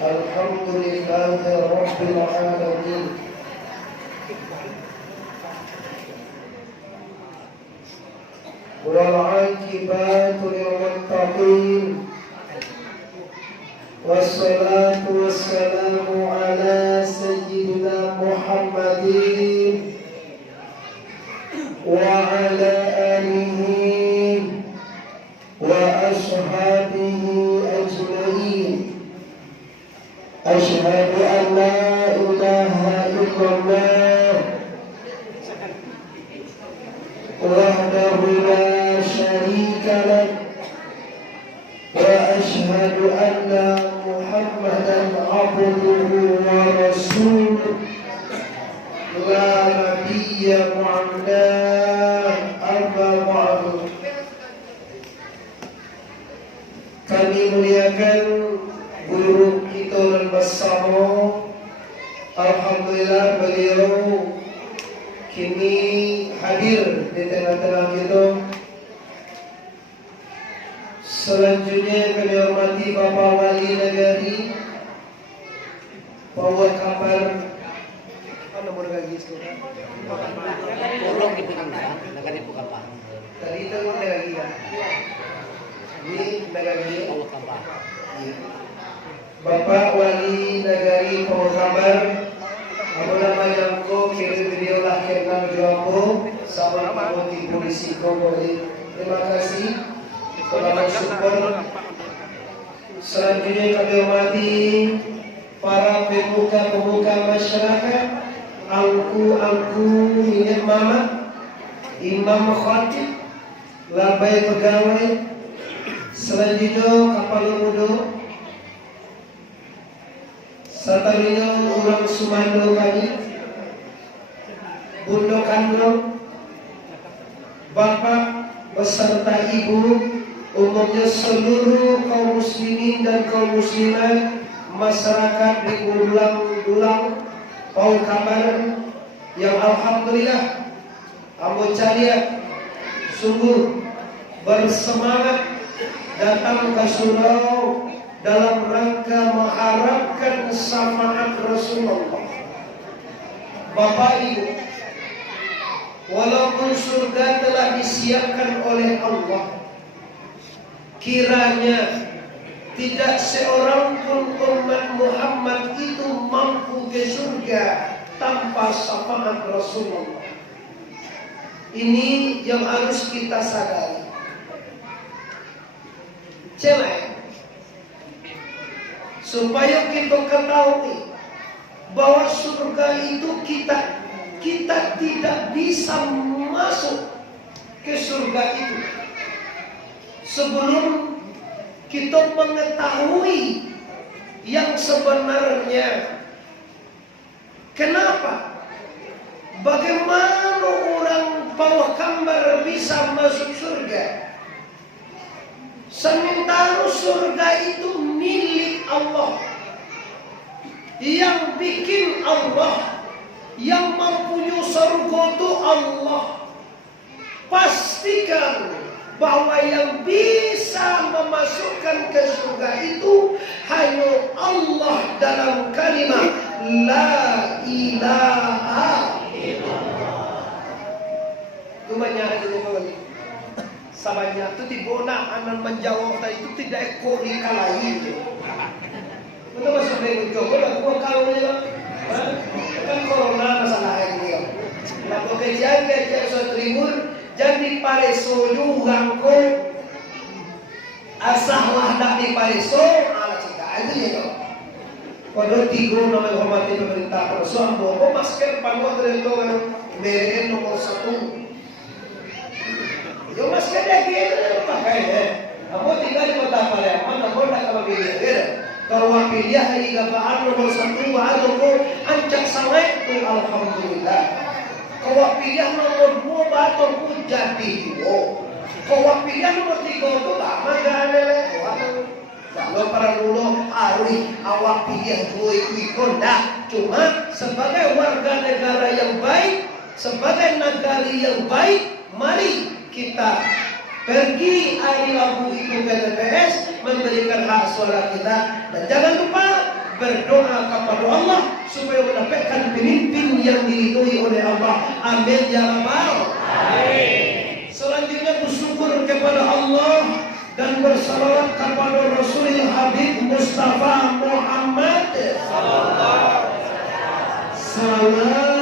Alhamdulillahi Rabbil Alamin. Wal 'aqibatu lil muttaqin. Wassalatu wassalamu ala sayyidina Muhammadin wa ala alihi wa ashabihi ajma'in. Asyhadu an la ilaha illallah wahdahu la syarika lah wa asyhadu anna Muhammadan abduhu wa rasuluh la nabiyya ba'dah amma ba'du. Kami muliakan guru kita dan bersama. Alhamdulillah beliau kini hadir di tengah-tengah kita. Selanjutnya kami hormati Bapak Wali Negari Pawat Kabar. Apa nomor lagi itu? Tolong dipindah, negara bukan Pak. Tadi itu lagi kan? Ini negari Pawat Kabar. Bapak Wali Negari Pawat Kabar. Apa nama yang kau kira beliau lahirkan Jambu sama anggota polisi kau boleh. Terima kasih. Selamat support. Selanjutnya kami hormati para pemuka-pemuka masyarakat, angku-angku minyak mama, imam khatib, labai pegawai. Selanjutnya kapal muda, satunya orang Sumando kami, Bunda Kandung, Bapak beserta Ibu, umumnya seluruh kaum muslimin dan kaum muslimat, masyarakat di Dulang Pawat Kabar yang alhamdulillah ambo calia sungguh bersemangat datang ke surau dalam rangka mengharapkan syafaat Rasulullah. Bapak Ibu, walaupun surga telah disiapkan oleh Allah, kiranya tidak seorang pun umat Muhammad itu mampu ke surga tanpa syafaat Rasulullah. Ini yang harus kita sadari. Celek, supaya kita ketahui bahwa surga itu kita tidak bisa masuk ke surga itu sebelum kita mengetahui yang sebenarnya. Kenapa? Bagaimana orang Pawat Kabar bisa masuk surga? Sementara surga itu milik Allah. Yang bikin Allah, yang mempunyai surga itu Allah. Pastikan bahwa yang bisa memasukkan ke surga itu hanya Allah dalam kalimat La ilaha illallah. Itu banyak itu sabanya itu tibona anan menjawab tadi itu tidak ekor dikalahi. Betul masuk dari itu. Kalau dia kan corona masalah ini. Nah, pekerjaan kayak Timur jadi pareso juga ko asahlah dari pareso ala cita itu ya. Kalau tigo nama hormati pemerintah pareso ambo masker panggung dari itu merek nomor 1. Yo masker lagi pakai ambo tinggal di kota Palembang ambo nak kalau pilih kalau pilih hari gabaan nomor 1 ada ko ancak sangat tu alhamdulillah. Kalau pilih nomor 2 bator ku jadi kalau pilih nomor 3 itu lama gane lewat. Kalau para dulu hari awak pilih 2 itu ikonda. Cuma sebagai warga negara yang baik, sebagai nagari yang baik, mari kita pergi hari Rabu itu ke TPS memberikan hak suara kita. Dan jangan lupa berdoa kepada Allah supaya mendapatkan pemimpin yang diridhoi oleh Allah. Amin ya rabbal alamin. Selanjutnya bersyukur kepada Allah dan bersalawat kepada Rasulul Habib Mustafa Muhammad sallallahu alaihi wasallam.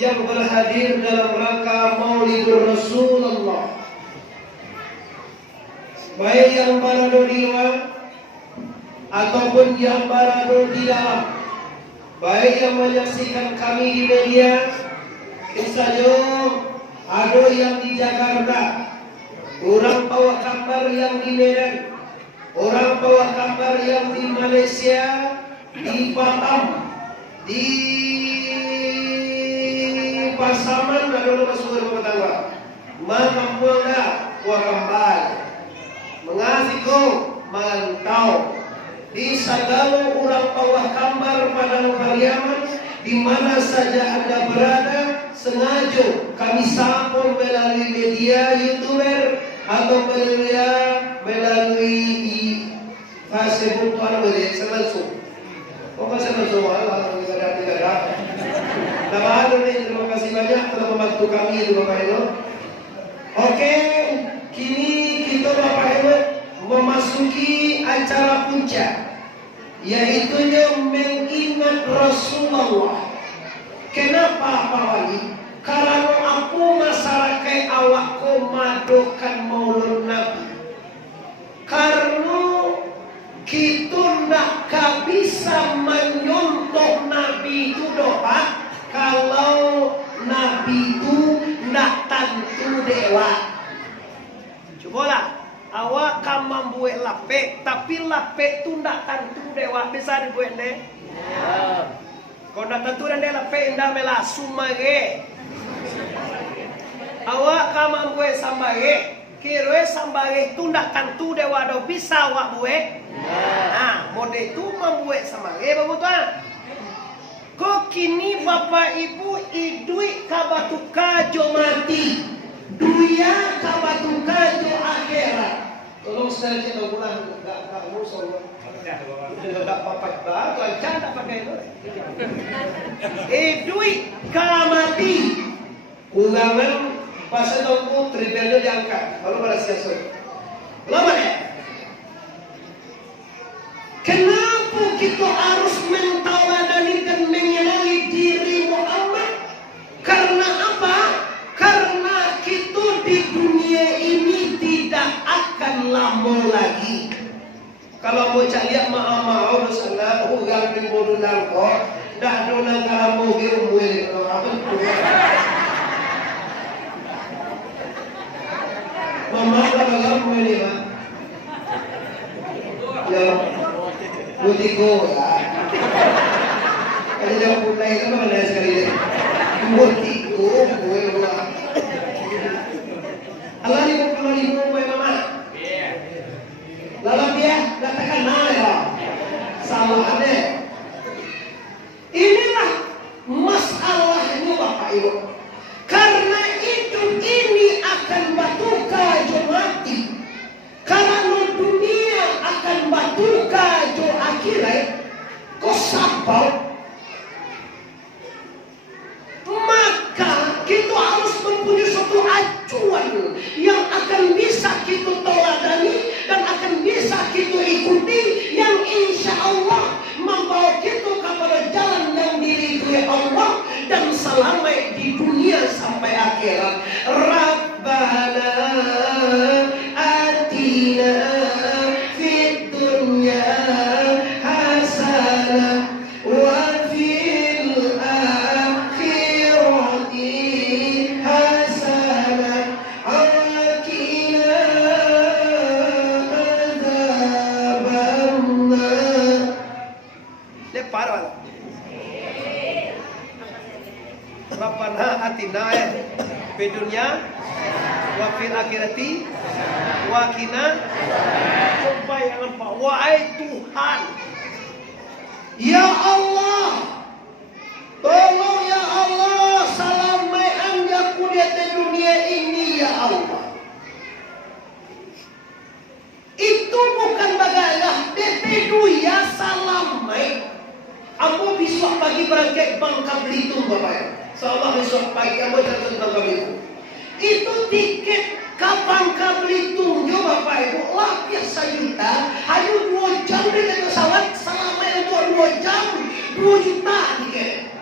Yang berhadir dalam rangka Maulidur Rasulullah, baik yang berada di luar ataupun yang berada di dalam, baik yang menyaksikan kami di media, saja ada yang di Jakarta, orang bawa kabar yang di Medan, orang bawa kabar yang di Malaysia, di Batam, di Pasaman, ada orang suara bertangga Mampuanga Wakambal Mengasiko Mantau di segala orang bawah kambar pada Pariaman, di mana saja Anda berada, sengaja kami sampun melalui media YouTuber atau melalui Facebook tuan boleh langsung. Saya langsung tidak. Nama nih, terima kasih banyak telah membantu kami itu Bapak Ibu. Oke, kini kita Bapak Ibu memasuki acara puncak, yaitu mengingat Rasulullah. Kenapa Pak Wali? Karena aku masyarakat awakku madokan maulud Nabi. Karena kita nak bisa menyontoh Nabi itu doa. Kalau Nabi itu nak tentu dewa. Cobalah awak kan membuat lapek, tapi lapek itu nak tentu dewa. Bisa dibuat deh. Kalau nak tentu dan dia lapek indah melasu mage. Awak kan membuat sambage. Kira sambage itu nak tentu dewa. Do bisa awak buat. Nah, model itu membuat sambage, bagus tuan. Kok kini Bapak Ibu idui kabatu kajo mati, duya kabatu kajo akhirat. Tolong saudara kita ulang, enggak musuh. Enggak papat bah, lancar tak pakai itu. Idui kamati, ulangan bahasa tongku tribelnya diangkat. Lalu pada siasat. Lama ya. Kenapa kita harus mentawadani dan mengenali diri Muhammad? Karena apa? Karena kita di dunia ini tidak akan lama lagi. Kalau mau cari mau sana, ugal bin bodoh langkor, dah dona kalau mau giumwe apa? Mama kalau mau ini mah, ya. Butiku ya. Kalau dia mulai itu mana sekali deh. Butiku, gue ulang. Allah ni kalau ni gue mama. Lalu dia katakan mana? Salah ada. Inilah masalahnya Bapak Ibu. Karena hidup ini akan batuka mati. Karena dunia akan batuka akhirat, kau sabau, maka awal yang akan bisa kita teladani dan akan bisa kita ikuti, yang insya Allah membawa kita kepada jalan yang diridhoi Allah dan selamat di dunia sampai akhirat. Rabbana atina fid dunya hasanah wa fil akhirati hasanah wa qina adzabannar. Lepas wala. Rabbana atina fid dunya wa fil akhirati wa qina. Sampai apa? Wahai Tuhan, ya Allah, tolong ya Allah, salamai aku di dunia ini ya Allah. Itu bukan bagalah detedu ya salamai. Aku besok pagi berangkat Bangka Belitung Bapak ya. Seolah besok pagi aku jalan Bangka Belitung. Itu tiket ke Bangka Belitung yo Bapak Ibu lapis sejuta, hanya 2 jam dengan pesawat selama itu 2 jam 2 juta tiket.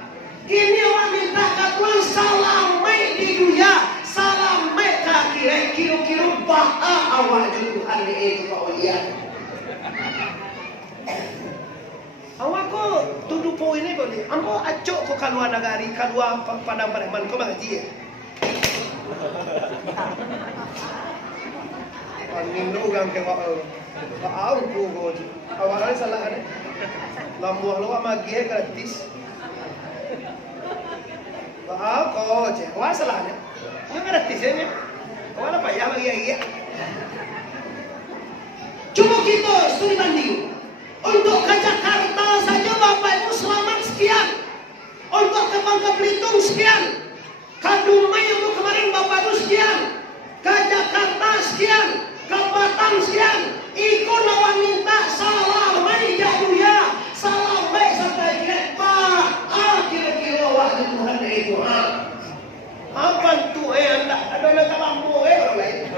Kini orang minta katuan salamai di dunia, salamai ke akhirat, kira-kira baha awak Tuhan itu Pak Ulian. Awak ko tuduh poin ini boleh. Ambo acok ko keluar negari, keluar Padang Pariaman ko mengaji ya. Angin lu gang ke awak. Tahu ko awak salah ada. Lambu lu magi gratis. Tahu ko je. Awak salah ada. Yang gratis ya. Awak apa ya bagi ya. Coba kita studi banding. Untuk ke Jakarta saja Bapak Ibu selamat sekian. Untuk ke Bangka Belitung sekian. Ke Dumai untuk kemarin Bapak Ibu sekian. Ke Jakarta sekian. Ke Batam sekian. Ikut lawan minta salamai jaduya. Salamai sampai kira kira-kira waktu Tuhan itu. Apa tu anda ada nak lampu orang lain.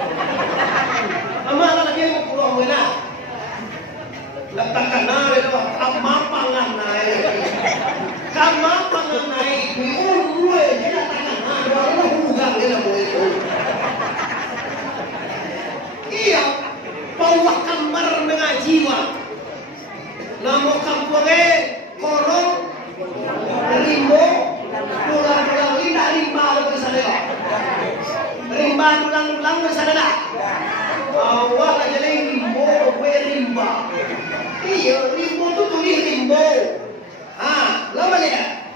Amalan lagi yang pulau mana? Letakkan naik itu, kamapangan naik, kamapangan naik, gue jadi letakkan naik, orang hugang dia nak boleh tu. Iya, bawah kamar mengaji wah. Nama kampungnya Korong, Rimbo, pulang-pulang tidak rimba ada di sana. Rimba pulang-pulang di sana dah. Awak aja lagi rimbo, gue rimba. Iya, rimbo tu tulis rimbo. Lama lihat.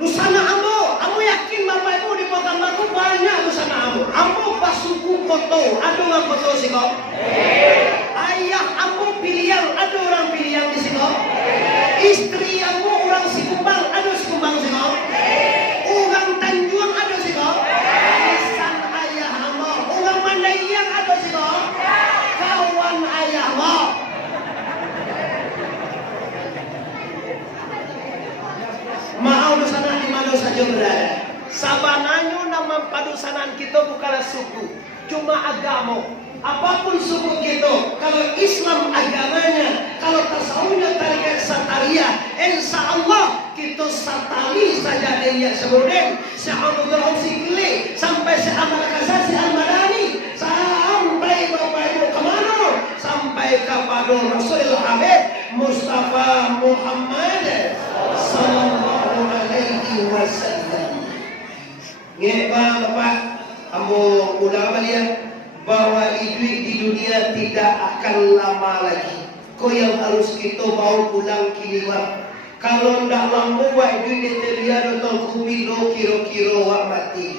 Lusana ambo yakin Bapak Ibu di Pekanbaru banyak lusana ambo pas suku koto, ada orang koto sih kok. Ayah ambo pilihan, ada orang pilihan di sini kok. Istri ambo orang Sikumbang, ada Sikumbang sih kok. Orang Tanjuang ada sih kok. Sang ayah ambo, orang Mandailing ada sih kok. Kawan ayah ambo. Mau sana di mana saja berada. Sabananya nama padusanan kita bukanlah suku, cuma agama. Apapun suku kita, kalau Islam agamanya, kalau tasawufnya tarikat sataria, insya Allah kita satali saja dia sebutkan. Se'amudul Hausikli sampai se'amal kasasi al-madani, sampai Bapak Ibu kemana? Sampai kepada Rasul Habib Mustafa Muhammad sallallahu alaihi wasallam. Nge Bapak, ambo ulang balik bahwa hidup di dunia tidak akan lama lagi. Kau yang harus kita bawa pulang kiliwat. Kalau ndak lama hidup di dunia datang kubilo kiro-kiro wak mati.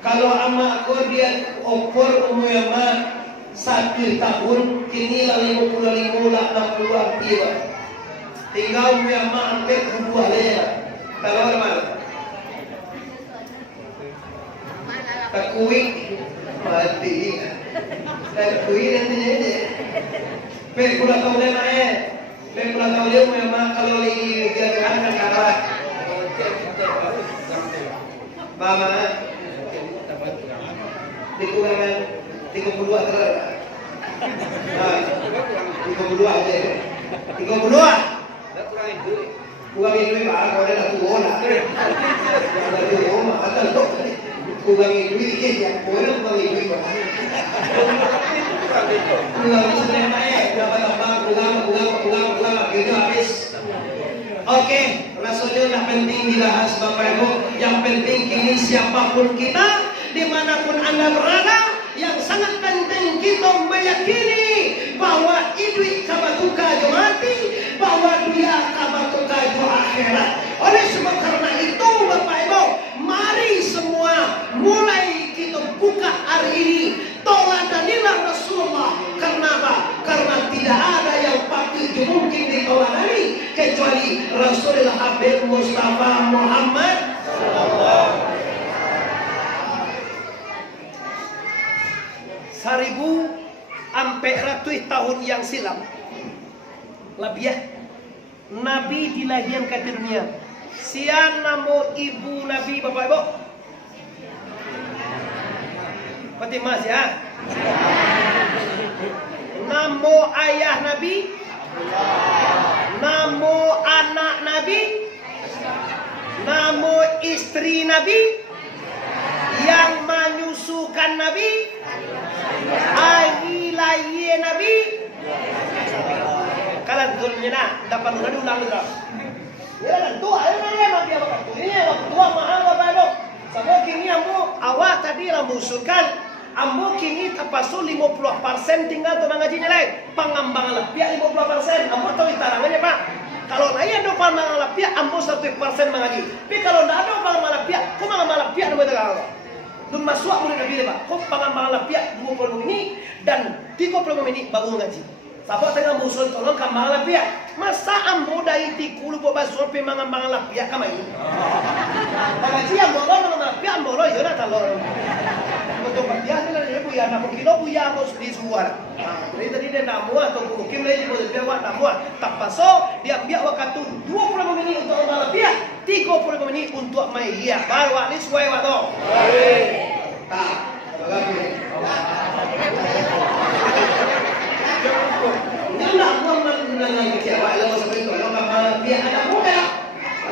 Kalau amak kau dia opor umur amat 1 tahun, kini 55 lah 60 tiba. Tinggal umur amat hampir 2 lea. Kalau mana? Takui mati. Takui nanti je. Pekulah tahu dia mana? Pekulah tahu dia memang kalau lagi dia akan kalah. Mama. Dikurangan 32 terus. Nah, 32 aja. 32. Kurangin duit Pak, kalau ada tuh lah. Ada tuh mah ada loh. Kurangin duit ya, boleh kurangin duit Pak. Kurangin sedang dapat kurang, gitu habis. Oke, Rasulnya udah penting dibahas Bapak Ibu. Yang penting kini siapapun kita, dimanapun Anda berada, yang sangat penting kita meyakini bahwa idwi kabatuka jo mati, bahwa dia kabatuka jo akhirat. Oleh sebab karena itu Bapak Ibu, mari semua mulai kita buka hari ini tauladanilah Rasulullah. Karena apa? Karena tidak ada yang patut mungkin ditauladani kecuali Rasulullah Habib Mustafa Muhammad sallallahu alaihi wasallam. 1400 tahun yang silam lebih ya, Nabi dilahirkan ke dunia. Siapa nama ibu Nabi Bapak Ibu? Fatimah ya. Nama ayah Nabi? Nama anak Nabi? Nama istri Nabi? Yang menyusukan Nabi? Lahir Nabi? Kalian turunnya nak, dapat ulang dulu. Ya, tua, Nabi apa? Ini tua mahal Bapak Ibu. Semua kini ambo awak tadi lah musuhkan. Ambo kini terpasu 50% tinggal tu mengajinya lain. Pengambangan lepiak 50%. Ambo tahu itarangannya Pak. Kalau lain ada pengambangan lepiak, ambo 100% mengaji. Tapi kalau tidak ada pengambangan lepiak, kau pengambangan lepiak nama tegak. Dun masuk boleh Nabi Pak. Kau pengambangan lepiak 20 ini dan 30 ini baru mengaji. Sahabat tengah musuh tolong kambangan lepiak. Masa ambo dari tikulu bawa basuh pengambangan lepiak kamai. Mengaji ambo pengambangan lepiak ambo lo yo nak talor. Betul dia ni lah dia punya nak kilo punya ambo di suara. Jadi tadi dia namu atau mungkin lagi boleh dia buat namu. Tak paso dia biar waktu 20 menit untuk pengambangan lepiak, 30 menit untuk mai dia. Baru ni suai waktu. Tak, bagaimana? Jangan mengenai kecewa, kalau seperti itu, kalau kamar dia ada muda,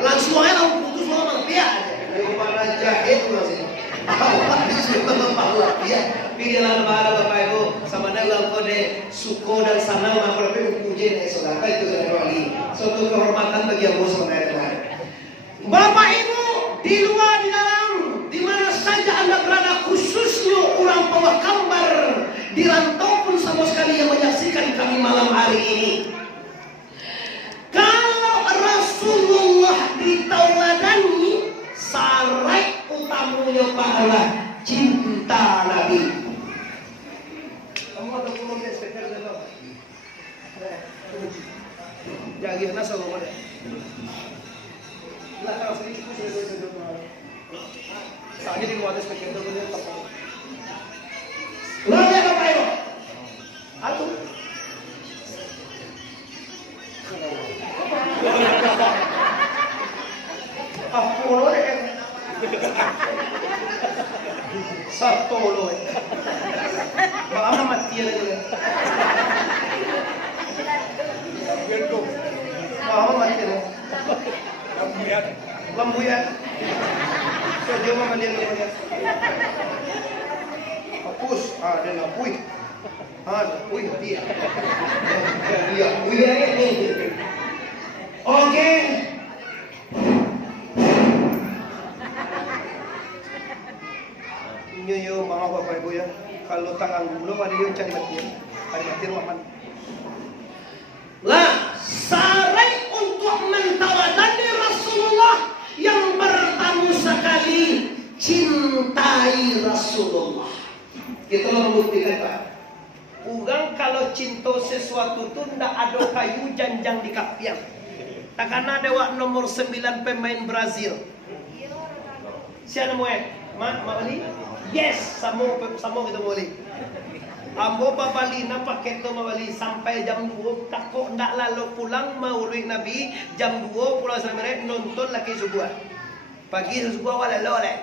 langsung aja langsung putus sama dia. Dari mana jahit masih. Awak disuruh malah dia. Pilihlah para Bapak Ibu, sama dalam kode suko dan sana maka puji dari saudara itu sudah lagi. Suatu kehormatan bagi yang sebenarnya. Bapak Ibu di luar di dalam, di mana saja Anda berada, khususnya orang Pawah Kambar di rantau pun sama sekali yang menyaksikan kami malam hari ini. Kalau Rasulullah ditauladani, syarat utamanya adalah cinta Nabi. Kamu ada belum speaker dulu? Jangan nasa lo ada. Belakang sedikit sedikit. Saja di luar speaker dulu dia tak. Lalu apa itu? Atuh. Apa lo deh? Satu lo. Bagaimana mati lagi? Bagaimana mati lagi? Lambuyan. Kerja mana dia ni? Hapus, dia lapui. Lapui dia. Dia lapui ni. Okey. Nyoyo mga Bapak Ibu ya. Kalau tangan gulo ada yang cari mati. Ada mati Rahman. Lah, sarai untuk mentawadani Rasulullah yang pertama sekali cintai Rasulullah. Kita membuktikan Pak. Orang kalau cinta sesuatu tu ndak ada kayu janjang di kapiang. Takkan ada wak nomor 9 pemain Brazil. Siapa namanya? Mak Bali? Yes, sama kita boleh. Ambo Bali nampak kita Bali sampai jam 2 takut ndak lalu pulang maulid Nabi jam 2 pulang selama nonton lagi subuh. Pagi subuh wala lole.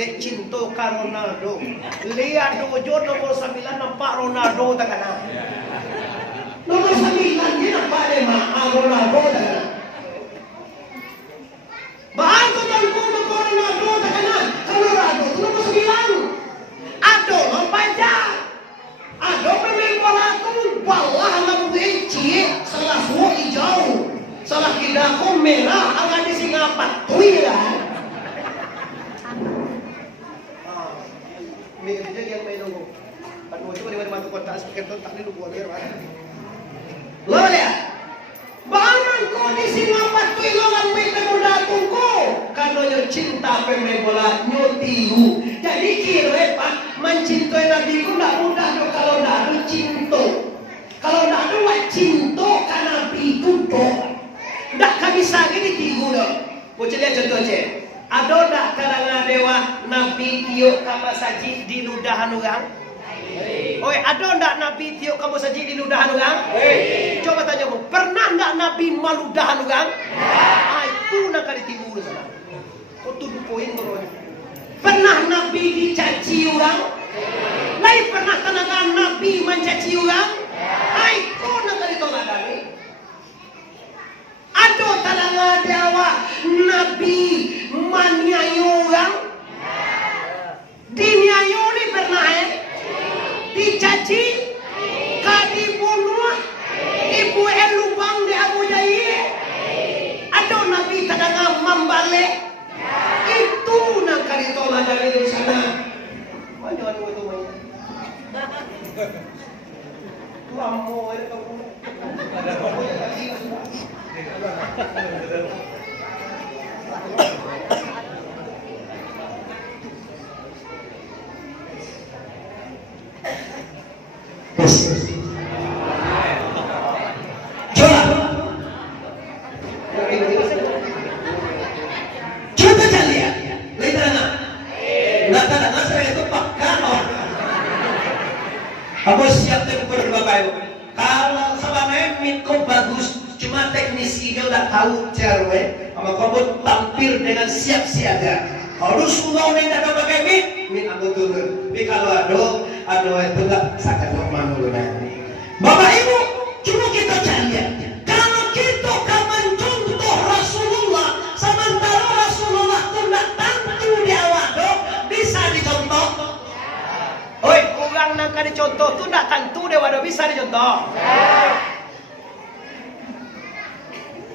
Dek cinto ka Ronaldo. Lihat dojo nomor 9 nampak Ronaldo takana. Nomor 9 dia nampak dia Ronaldo takana. Bahal ko tangko nomor Ronaldo takana. Ronaldo itu nomor 9. Ado membaca. Ado pemain bola tu bawah lampu cie salah suo hijau. Salah kita ko merah agak di singapat. Tuh ya. May ganyan yang may nunggu. Ano ito, di ba naman ito kontas? Pagkento, tak nilubuan niya, right? Lola! Bahaman ko, di singapat ko ilangan may tagudatong ko. Kano yung cinta pa may bola, nyo tiyo. Jadi kira pa, mancinto'y nabi ko na mudah nyo kalau na cinto. Kalau na wak cinto, kanabi ko to. Ndak kami sagi di tigo do. Pucil lihat contoh cek. Ada tak kalangan dewa Nabi tiuk kamu saji di ludahan orang? Oi, ada tak Nabi tiuk kamu saji di ludahan orang? Coba tanya kamu, pernah tak Nabi maludahan orang? Itu nak kali timbul sana. Kau tuduh poin berapa? Pernah Nabi dicaci orang? Lain pernah tenaga Nabi mencaci orang? Itu nak kali tolak kami. Ada tenaga dewa Nabi maniayu orang? Diniayu ni pernah dicaci, dibunuh, ibu lubang di Abu Jahil. Ada Nabi tadanga membalik. Itu nak kali tolak dari itu sana. Mana anu itu mainnya? Lamo itu kamu. Kamu yang kasih semua. Coba lihat, lihat tanah saya itu pakai. Aku siap tempur Bapak Ibu. Kalau sama mitko bagus, cuma teknisinya udah tahu cerwe, sama kamu tampil dengan siap siaga. Harus pulau ini tidak pakai mit aku turun. Tapi kalau ada itu nggak sakit mana nanti. Bapak Ibu, cuma kita cari. Kalau kita kaman contoh Rasulullah, sementara Rasulullah itu tidak tentu di awal bisa dicontoh. Oi, orang nak dicontoh tu tidak tentu di awal bisa dicontoh.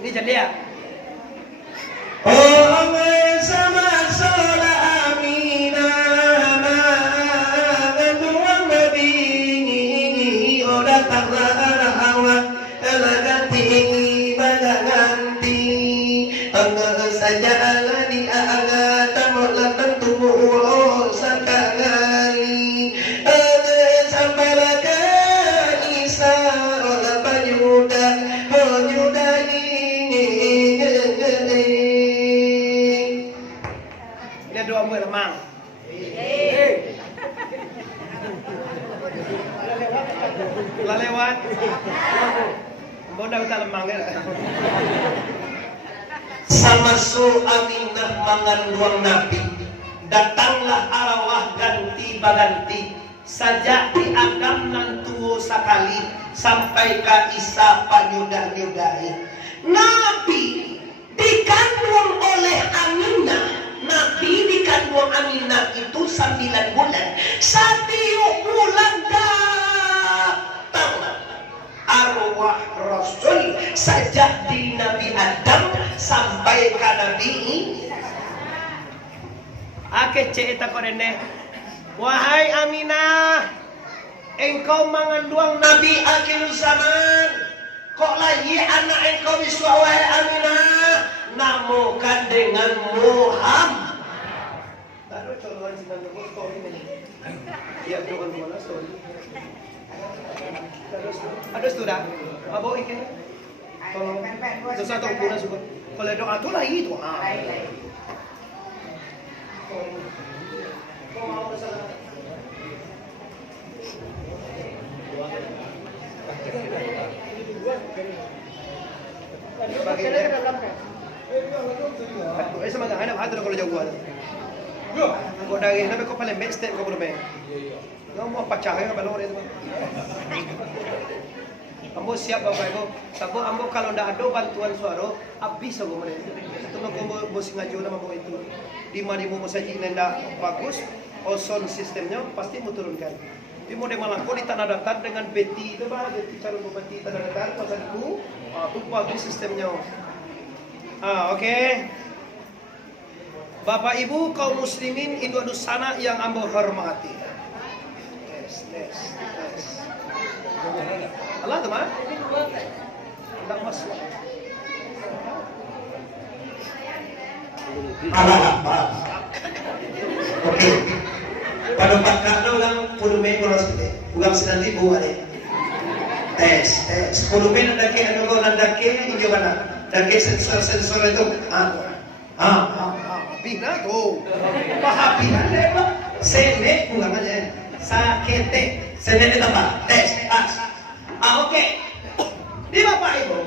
Ini jadi ya. Oh, sama sola amina mengandung nabi oda taklah awak ganti baganti angga saja alani aga tamola tentumu sakangali sampai laka isa ola banyuda banyudani. Ini doa gue lemang. Lah lewat. Bodoh kita lemang ya. Sama su Aminah mengandung Nabi. Datanglah arwah ganti baganti. Sajak di Adam nantu sekali sampai ke Isa panyudah-nyudahi. Nabi dikandung oleh Aminah. Nabi dikandung Aminah itu 9 bulan. 1 bulan datang arwah Rasul sejak di Nabi Adam sampai ke Nabi Ake cerita korene. Wahai Aminah, engkau mengandung Nabi akhir zaman. Kok lagi anak engkau biswa wahai Aminah? Namukan dengan Muhammad. Taruh colokan sidang nombor story ini. Ya, dokan mana story? Ada sudah? Apa ikan? Tolong. Sesuatu ukuran suka. Kalau doa tu lagi tu. Sama gak ada kalau jagoan. Kau dari nabi kau paling best kau belum main. Kau mau pacah ya balon itu. Ambo siap bapak ibu. Sabo ambo kalau ndak ada bantuan suara, habis aku mereka. Itu mau bosi ngajo nama bawa itu. Di mana mau saji nenda bagus, ozon sistemnya pasti mau turunkan. Di mode Malangko di tanah datar dengan beti itu bah, beti calon bupati tanah datar pasal itu, itu bagus sistemnya. Oke. Bapak Ibu kaum muslimin Indonusana yang ambo hormati. Tes. Allah teman. Tidak masalah. Allah apa? Oke. Pada pakar ulang puluh kolos kita, ulang 9.000 ada. Tes. 10 nandake anu nandake hijau mana? Nandake sensor itu. Bina tu. Pahapina lewat. Sene ulang aja. Sakete. Sene itu apa? Tes. Oke. Di Bapak Ibu,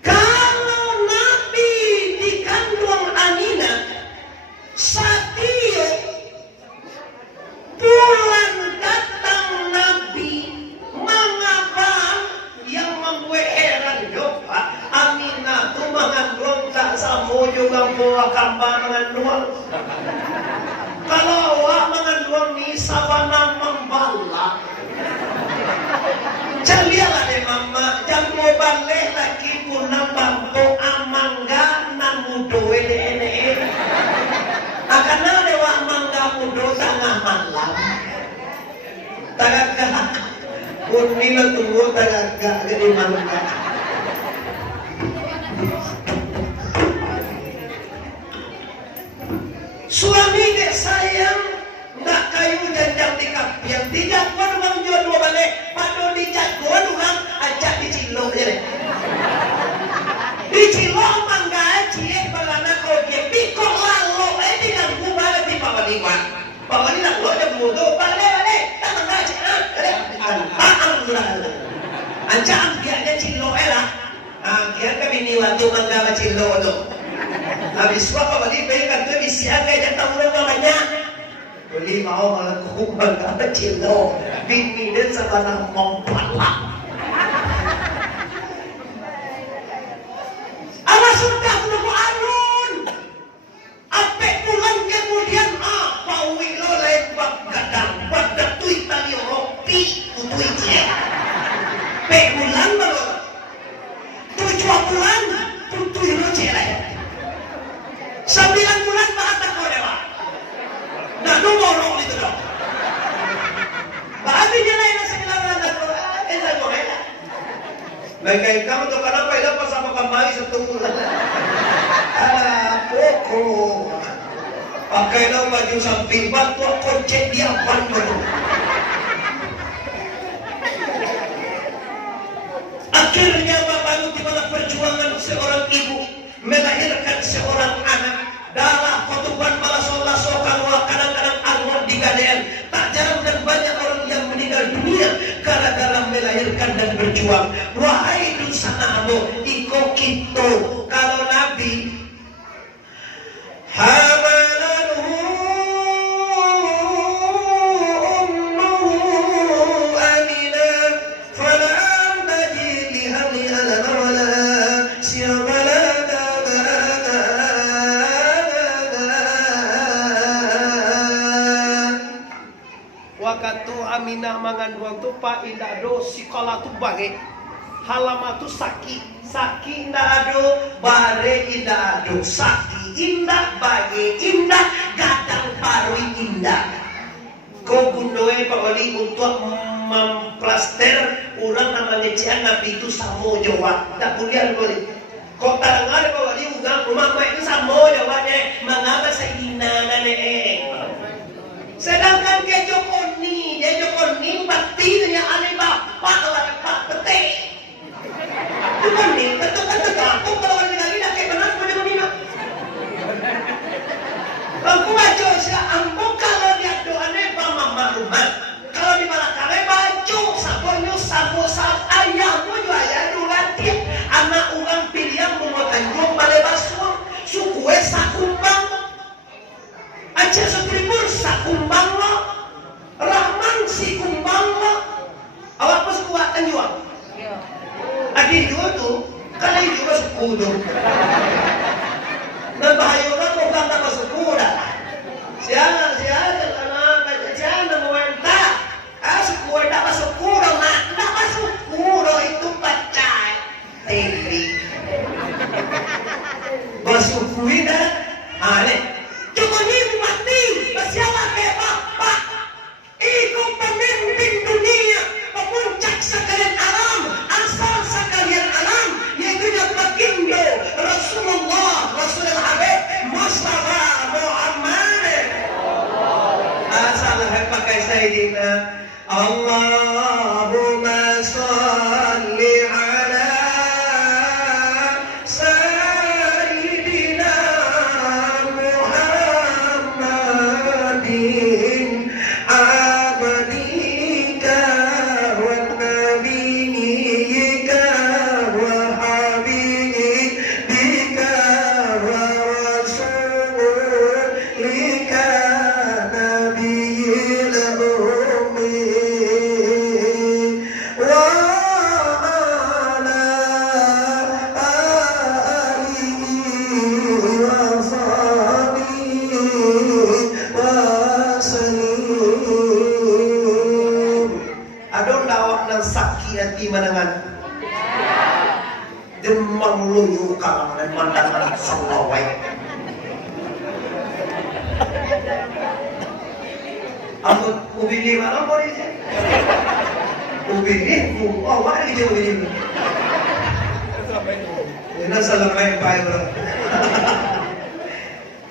kalau Nabi dikandung Aminah, Satio bulan datang Nabi, mengapa yang membuat heran juga Aminah tu mengandung tak sama juga bawa kabar mengandung. Kalau awak mengandung ni sabana membalak. Jalialah deh mama, jam mau balik lagi punang bambu amangga namudo ene. Akan ada wah mangga mudo tengah malam. Tagagak, unila tunggu tagagak jadi mangga. Suami dek sayang, nggak kayu janjang di kapian, tidak pun bang jodoh balik, padu di jagoan orang ajak di Cilok ya. Di Cilok mangga cie balana kau dia pikok lalu, di ganggu balik di Pawaliwan. Pawaliwan lo ada mudo balik, tak mangga cie, alhamdulillah. Anjang dia ada Cilok lah, dia kami ni waktu mangga Cilok tu. Habis apa balik bayar tu disiaga jatah orang namanya. Beli mau malah kumpul apa Cilok, bini dan sabana mempalak. Awas sudah menunggu alun. Apek bulan kemudian pawi lo lembak gadang pada tui tali ropi tutui dia. Pek bulan baru 7 bulan tutui lo celai. 9 bulan bahasa kau dewa. Nah, nomor itu dong. Berarti dia lain nasi bilang dah boleh. Baik kamu tu kenapa ia pas sama kembali satu bulan. Pokok. Pakai nama baju samping batu kocek dia pandu. Akhirnya bapak di mana perjuangan seorang ibu melahirkan seorang anak. Dalam khutbah malaso kadang-kadang Allah digadean. Tak jarang dan banyak orang yang meninggal dunia gara-gara melahirkan dan berjuang. Wahai dusana amo iko kito kalau Nabi hamalahu ummuhu aminah falam tajid lihamli alam wala siamala. Waktu Aminah mengandung tu pak indah do sekolah tu bagai halaman tu saki indah do bare indah do saki indah bagai indah gadang parui indah. Kau gundoe Pak Wali untuk memplaster orang namanya cian Nabi itu samo Jawa. Tak boleh Wali. Kau tarangan Pak Wali ugang mama itu samo Jawa deh. Mengapa saya inana deh? Sedangkan ke Jokoni, dia Jokoni batinnya aneh bapak kalau pak petik. Jokoni betul aku kalau orang lagi nak kayak benar pada Jokoni. Aku baca sih, ambo kalau dia doa nih pak mama rumah, kalau di Malakare baju sabu ayahmu juga ya duranti, anak orang pilihan mau tanjung balai basuh, suku sakumbang. Aja sepripun sakumbang lo. Rahman si kumbang lo. Awak pas kuatan jual. Adik jual tuh, kalau itu masuk kudo. Nah bahaya orang kau kata masuk kuda. Siapa karena siapa meminta. Masuk kuda masuk kuda, nak masuk kuda itu pacai. Teli. Masuk kuda, aneh. Cuma ni mati, siapa ke bapak? Itu pemimpin dunia, pemuncak sekalian alam, asal sekalian alam, yaitu yang baginda Rasulullah, Rasul Habib Mustafa Muhammad. Asal pakai Sayyidina Allahumma salli ala Sayyidina Muhammadin abadika wa nabiyika wa habibika wa rasulika nabiyil ummi wa ala alihi wa sahbihi wa sallim. Adon lawak nang sakit hati manangan demam luyu kalang dan mandangan salawai. Aku ubili mana boleh je? Ubili, awak ni je ubili. Ini salah main baik bro.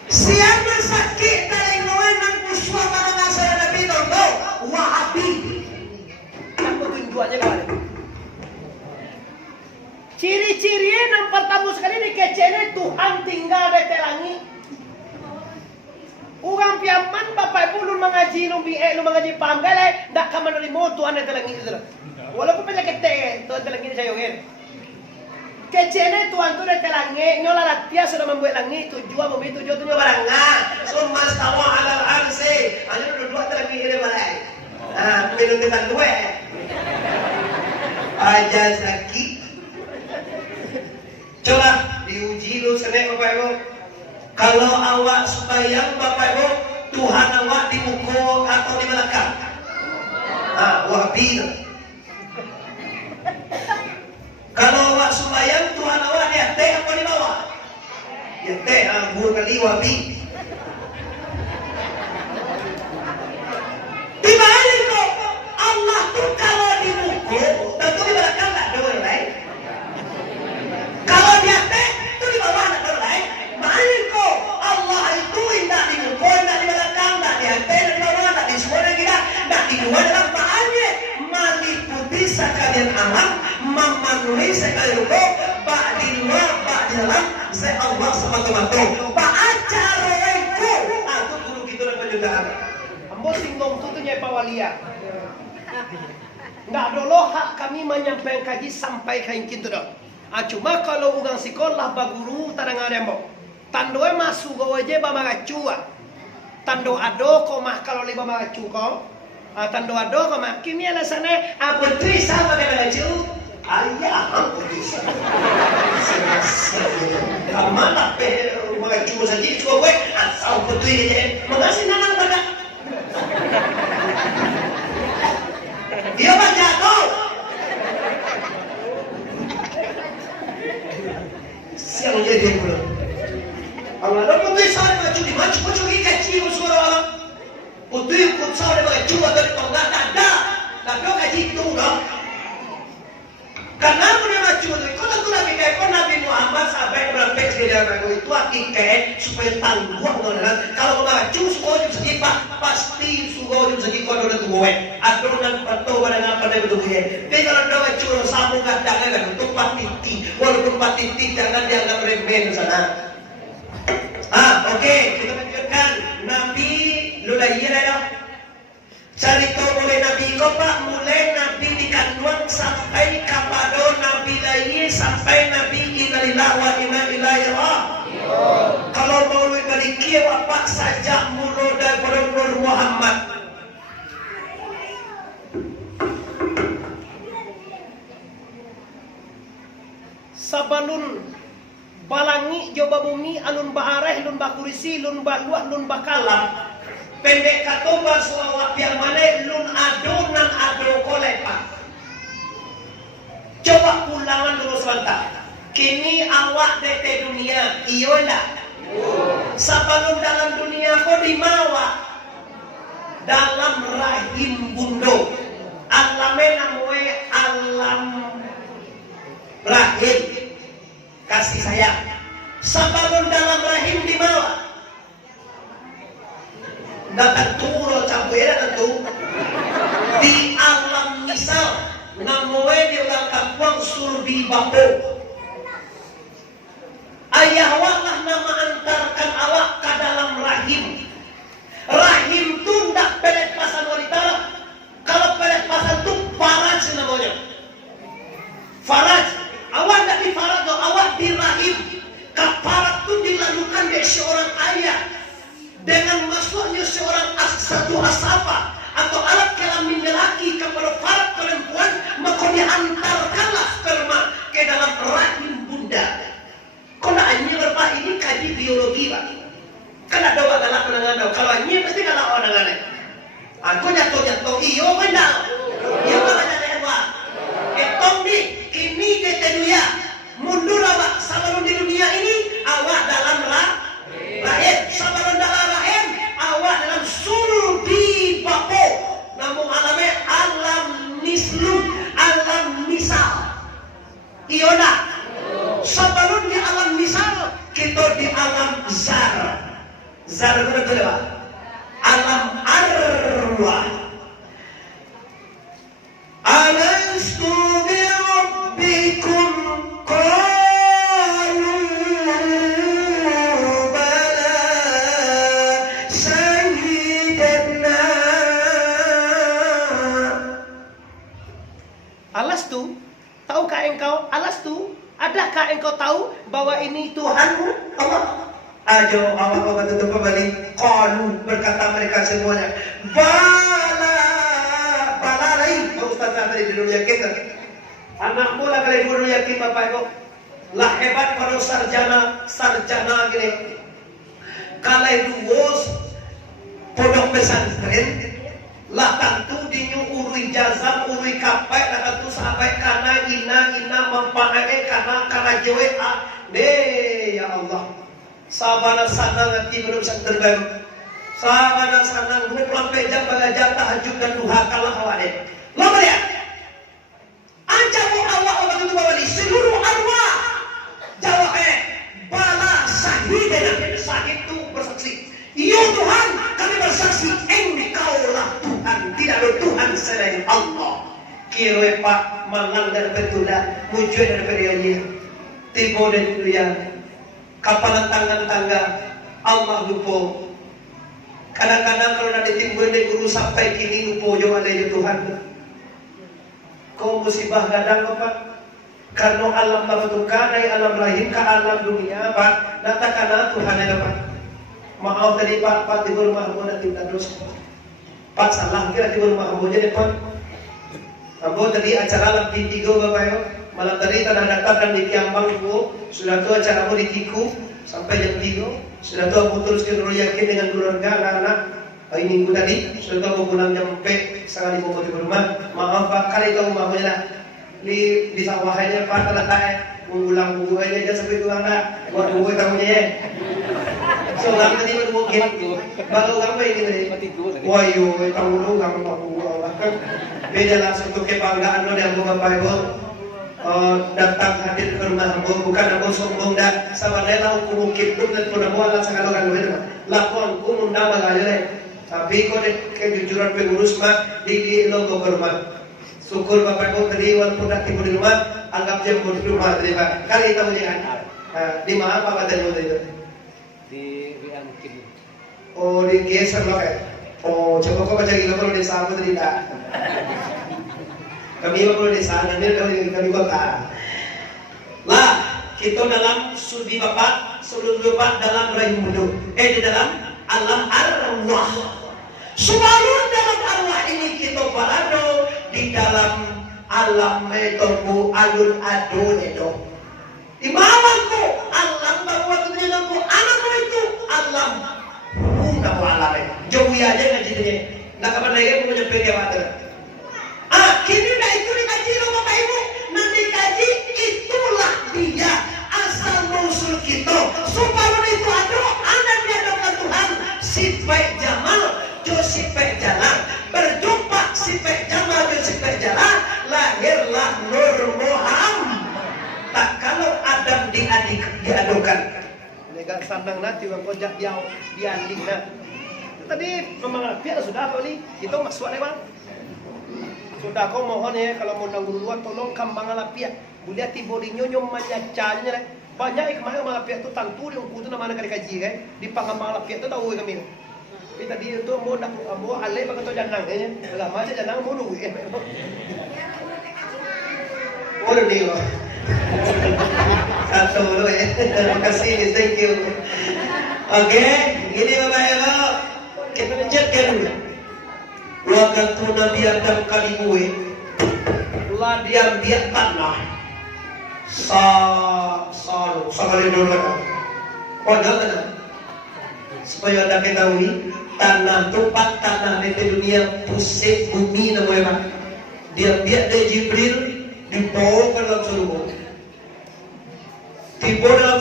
Siapa sakit dari lawan dan kuswa manangan saya Nabi Nondo Wahabi. Apa tujuannya kali? Ciri-cirinya yang pertama sekali di kecene Tuhan tinggal di langit. Orang piaman bapak ibu lu mengaji paham gale ndak ka menerima Tuhan di langit itu. Walaupun penyakit Tuhan di langit saya ngene. Kecene Tuhan tu di langit nyola ratia sudah membuat langit tujuan barangan. Summa stawa alal arsi. Hanya dua terlebih ini balai. Minum kita dua. Aja sakit. Coba diuji dulu senek Bapak Ibu. Kalau awak sembahyang Bapak Ibu, Tuhan awak di muka atau di belakang? Wahabi. Kalau awak sembahyang, Tuhan awak di atas atau di bawah? Di atas, bukan kali wahabi. Di balik kok Allah tu kalau di muka, tentu di belakang tak ada orang lain. Kalau di atas, itu di bawah tak ada orang lain. Balik kok Allah itu tidak di muka, tidak di belakang, tidak di atas, tidak di bawah, tidak di semua dan kita, tidak di dua dalam bahannya. Meliputi sekalian alam, memenuhi sekalian ruko, bak di luar, bak di dalam, saya Allah semata-mata. Bak acara itu, itu guru kita dan penjutaan. Ambo singgung tu nyai pawalia. Nggak dulu hak kami menyampaikan kaji sampai kain gitu dah. Cuma kalau ugang sekolah baguru tanang ada mo. Tandoe masuk gawe je ba magacua. Tando ado ko mah kalau liba magacu ko. Tando ado ko mah kimi alasane apa tu sama ke magacu? Ayah, aku bisa. Kamana pe magacu saja cuba gue asal betul je. Mengasih nanang pada. Dia baca tu. Siang jadi pula. Allah nak putih sahari macam ni, macam ni kaji musuh orang. Putih pun sahari macam cuba tertolak tak ada. Tapi orang kaji itu dah. Karena punya macam tu, kau tak tahu lagi kau Nabi Muhammad sampai berapa sekali aku itu akikat supaya tangguh orang. Kalau kau macam suka jum sedih pasti suka jum sedih kau dah tua. Atau nak patau pada apa dah betul dia. Tapi kalau dah macam sambung kadang kan untuk patiti, walaupun patiti jangan dianggap remeh sana. Okey, kita lanjutkan. Nabi Lulaiyah dah. Cari tahu mulai Nabi kau Pak, mulai Nabi di kandungan sampai kepada Nabi Lulaiyah sampai Nabi Innalillahi wa inna ilaihi raji'un. Kalau mau balik kia Bapak saja mulu sabalun balangi joba bumi alun bahareh lun bakurisi lun baluah lun bakalam pendek katoba suawak yang mana lun adonan ado kolepa. Coba ulangan dulu sebentar. Kini awak dete dunia, iyo enggak? Sabalun dalam dunia kau dimawa dalam rahim bundo. Alamena moe alam rahim kasih sayang. Sabalun dalam rahim dimawa. Dapat turo campur tentu di alam misal namoe di ulang kampung surbi bapo. Ayah walah nama antarkan awak ke dalam rahim. Rahim itu tidak pelet pasan wanita. Kalau pelet pasan itu faraj namanya. Faraj. Awak tidak di faraj, awak di rahim. Kafarat itu dilakukan dari seorang ayah. Dengan masuknya seorang satu asafa atau alat kelamin lelaki kepada farad perempuan, maka diantarkanlah sperma ke dalam rahim bunda. Kau nak anjing berapa ini kaji biologi pak. Kan ada orang galak penangan. Kalau anjing pasti galak orang galak. Aku jatuh iyo benar. Iyo kalau ada hewan. Etong di kini kita dunia mundur awak sabalun di dunia ini awak dalam rahim. Sabalun dalam rahim awak dalam sulbi bapo. Namun alamnya alam mislum alam misal. Iyo nak. Sabalun di alam misal, kita di alam zar. Zar itu apa? Alam arwah. Alastu bi rabbikum qalu bala sayyidina. Alastu, tahukah engkau alastu? Adakah engkau tahu bahwa ini Tuhanmu? Allah. Ajo awak tutup kembali. Qalu berkata mereka semuanya. Bala lain. Ustaz tadi dulu yakin. Anakmu lah kali dulu yakin bapak ibu. Lah hebat pada sarjana gini. Kalau duos pondok pesantren. Lah tentu dinyu urui jazam urui kapai lah tentu sampai karena ina mempanai karena joe deh ya Allah sabana sanang hati belum terbaru sabana sanang gue sampai jam belajar tahajud dan duha kalah awalnya lo melihat anjamu Allah itu bawa di seluruh arwah Jawa bala sahih dan sahih itu bersaksi iya Tuhan kami bersaksi engkaulah Tuhan tidak ada Tuhan selain Allah kira pak melanggar betulah mujud daripada dia tiba dan dunia kapalan tangan tangga Allah lupa kadang-kadang kalau nanti timbul dari guru sampai kini lupa jauh ada Tuhan kau musibah kadang apa karena alam lafatukah dari alam rahim ke alam dunia pak natakanlah Tuhan ada pak maaf tadi pak di rumah kamu nanti terus pak salah kira di rumah kamu jadi pak kamu tadi acara lam di tigo bapak yo malam tadi tanah datang di Kiambang bu sudah tu acara kamu di Tiku sampai jam 3 sudah tu aku teruskan dulu yakin dengan keluarga anak-anak hari minggu tadi sudah tu aku pulang jam 4 sekali mau di rumah maaf pak kali tahu mahunya lah di sawahnya pak terletak mengulang bukunya aja sampai tulang dah buat buku tamunya ya so kami tadi mungkin baru kamu ini tadi wah yo kamu dulu kamu Allah kan beda langsung tuh kebanggaan lo dan bapak ibu datang hadir ke rumah hamba bukan aku sombong dah sama lela aku mungkin pun dan pun aku alat sekali kan begitu lakon aku mundang aja tapi kau kejujuran pengurus mah di logo ke rumah syukur bapak ibu tadi walaupun tak tiba di rumah anggap dia di rumah tadi pak kali tahu jangan di mana pak tadi itu di WA mungkin oh di geser loh kayak oh coba kau baca gila kalau di sana tadi tak kami kalau di sana ini kami kota lah kita dalam sudi bapak seluruh bapak dalam rahim budu di dalam alam arwah seluruh dalam arwah ini kita berada di dalam alam metobu alun adun itu Imamanku alam bahwa ketujuanku anakku itu alam. Enggak mau alam ya. Jauh aja ngaji dia. Nak kapan lagi punya pegang. Kini dah itu dikaji loh Bapak Ibu. Nanti kaji itulah dia asal usul kita. Supaya itu ada anak diadakan Tuhan. Sifat Jamal, jo sifat jalan. Berjumpa sifat Jamal dan sifat jalan. Lahirlah Nur Muhammad. Tak kalau Adam diadukan. Nega sandang nanti bang kojak dianding na. Tadi memang biar sudah kali kita masuk lewat. Sudah kau mohon ya kalau mau nanggung dua tolong kambang alapia. Bulia tibo di nyonyom manyacanya lah. Banyak kemarin alapia tu tantu yang kudu nama nak kaji kan. Di pangambang alapia tu tahu kami. Tapi tadi itu mau nak mau alai bagai tu janang ya. Agak macam janang mau dulu ya. Oh ni loh. Satu dulu ya. Terima kasih, thank you. Oke, ini Bapak Ibu kita lanjutkan. Waktu Nabi Adam kali gue lah dia tanah sekali dulu kan supaya anda ketahui tanah tempat tanah di dunia pusat bumi namanya dia dari Jibril dibawa ke dalam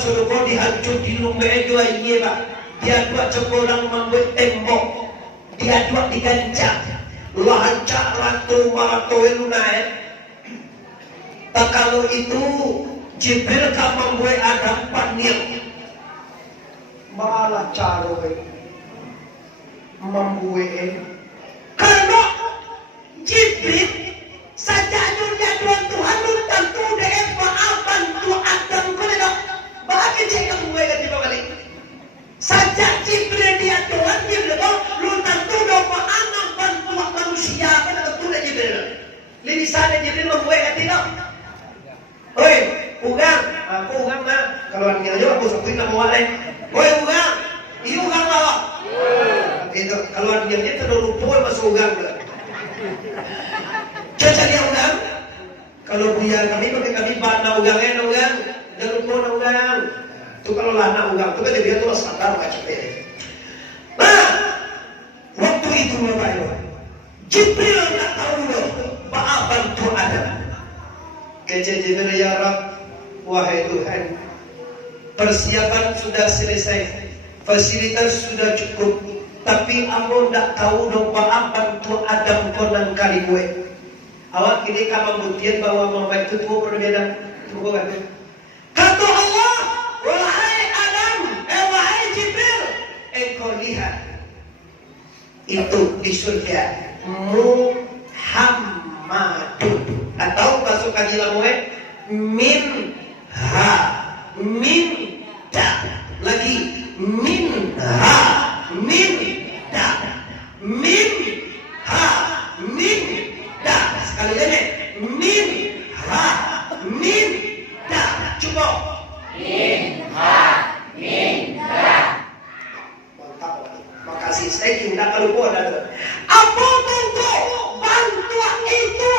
surga dihancur di lumba dua ini pak dia dua cokolang membuat tembok dia dua digancang hancur ratu marato lunae. Tak kalau itu Jibril kan membuat Adam panir Malah cara membuat karena Jibril saja dunia Tuhan lu tentu dia maafan tu Adam kena bagi cek membuat kan di kali saja Jibril dia Tuhan Jibril lu tentu dia maafan tu manusia kan tentu dia Jibril lebih sana Jibril membuat kan tidak. Oi, ugang, aku ugang na. Kalau orang aja aku sapuin nama wale. Oi ugang, iya ugang lah. Itu kalau orang dia terlalu lupa masuk ugang lah. Caca dia ugang. Kalau biar kami pakai kami bana ugangnya na ugang, jangan lupa na ugang. Itu kalau lana ugang, itu kan dia tuh sadar macam ini. Nah, waktu itu Bapak Ibu, Jibril tak tahu loh, maafan tu ada. Kejadian ya Rab, wahai Tuhan, persiapan sudah selesai, fasilitas sudah cukup, tapi aku tak tahu domba apa tu Adam konan kali gue. Awak ini kamu buktian bahwa mama itu tuh berbeda, tuh kan? Kata Allah, wahai Adam, wahai Jibril, engkau lihat itu di surga Muhammadun. Atau masuk kaji lamu'e min da lagi min da sekali lagi min da coba min da mantap makasih saya tidak kalau buat ada apa bentuk bantuan itu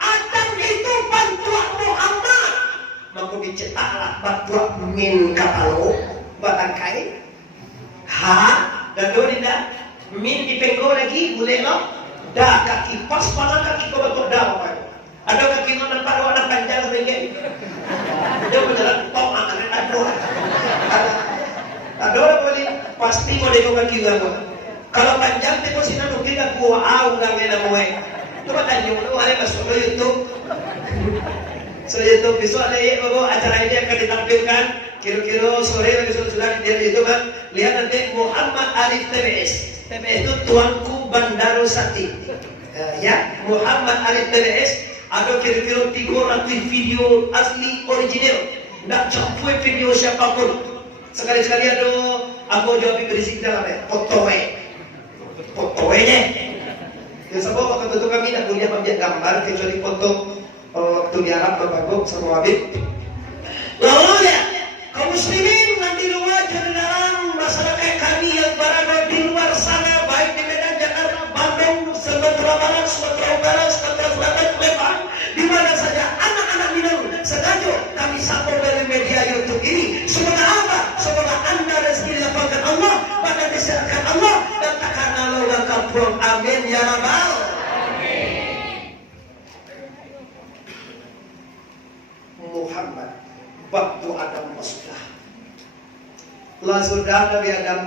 Adam itu bantuan Muhammad maka dicetaklah bantuan min kapalo batang kain dan dua tidak min dipenggo lagi boleh lo dah kaki pas pada kaki kau betul dah apa ada kaki lo nampak warna panjang sedikit dia berjalan tong akan ada boleh pasti kau dekau kaki lo kalau panjang teko sina nukil aku au nggak ngena moe coba tanya dulu ada masuk ke YouTube. So YouTube besok ada ya bapak acara ini akan ditampilkan kira-kira sore lagi sudah di YouTube kan lihat nanti Muhammad Arif TBS itu tuanku Bandaro Sakti ya Muhammad Arif TBS ada kira-kira 300 video asli original tidak campur video siapapun sekali-sekali ada aku jawab berisik dalamnya fotonya yang sebab waktu itu kami tidak punya pembiak gambar kecuali foto waktu di Arab Bapak sama Habib. Lalu ya, kaum muslimin yang di luar dan dalam masyarakat kami yang berada di luar sana baik di Medan, Jakarta, Bandung, Sumatera Barat, Sumatera Utara, Sumatera Selatan, Lembang, di mana saja anak-anak Minang sengaja Allah. Katakan Allah kapur. Amin ya rabbal. Muhammad waktu Adam masuklah. Lah sudah Nabi Adam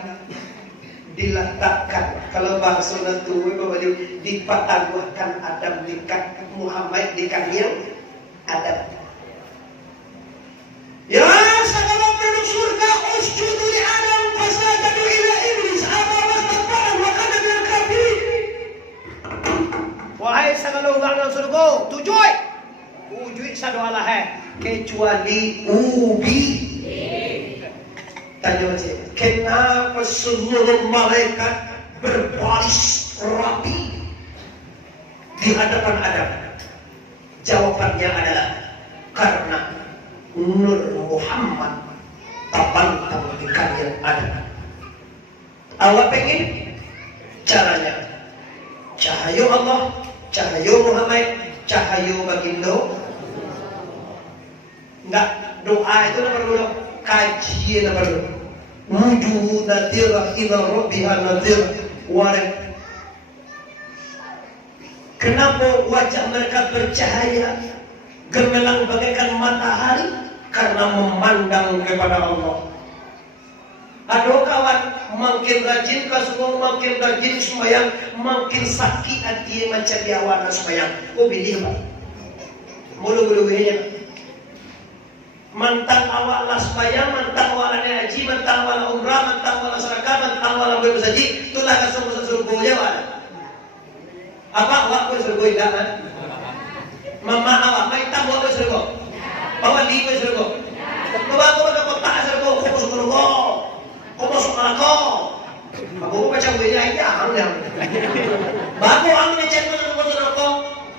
diletakkan, kalau bahasa Nabi dipataguhkan Adam dekat Muhammad dekat yang Adam. Ya segala penduduk surga usjudu li Adam fasajadu ila iblis aba wastakbara wa kana minal kafirin. Wahai segala orang dalam surga, tujuh satu Allah kecuali Ubi. Tanya macam, kenapa seluruh malaikat berbaris rapi di hadapan Adam? Jawabannya adalah karena Nur Muhammad terbentang di kalian Adam. Awak pengen caranya? Cahaya Allah, cahaya Muhammad, cahaya baginda. Enggak, doa itu nomor dua, kajian nomor dua. Wujuh nadirah ila rabbiha nadirah warek. Kenapa wajah mereka bercahaya gemerlang bagaikan matahari? Karena memandang kepada Allah. Aduh kawan, makin rajin kasuang, makin rajin sembahyang, makin sakit hati macam dia warna sembahyang. Kau pilih apa? Mulu-mulunya. Mantang awal lah sembahyang, mantang awal haji, mantang awal umrah, mantang awal sedekah, mantang awal bersaji, itulah kasih surga Jawa. Apa awak bersurga enggak kan? Mama awak baik tak buat bersurga. Bawa di bersurga. Bawa aku ke kota surga, aku masuk surga. Aku masuk neraka. Aku baca buku ini aja hang. Baku hang ni cek masuk surga.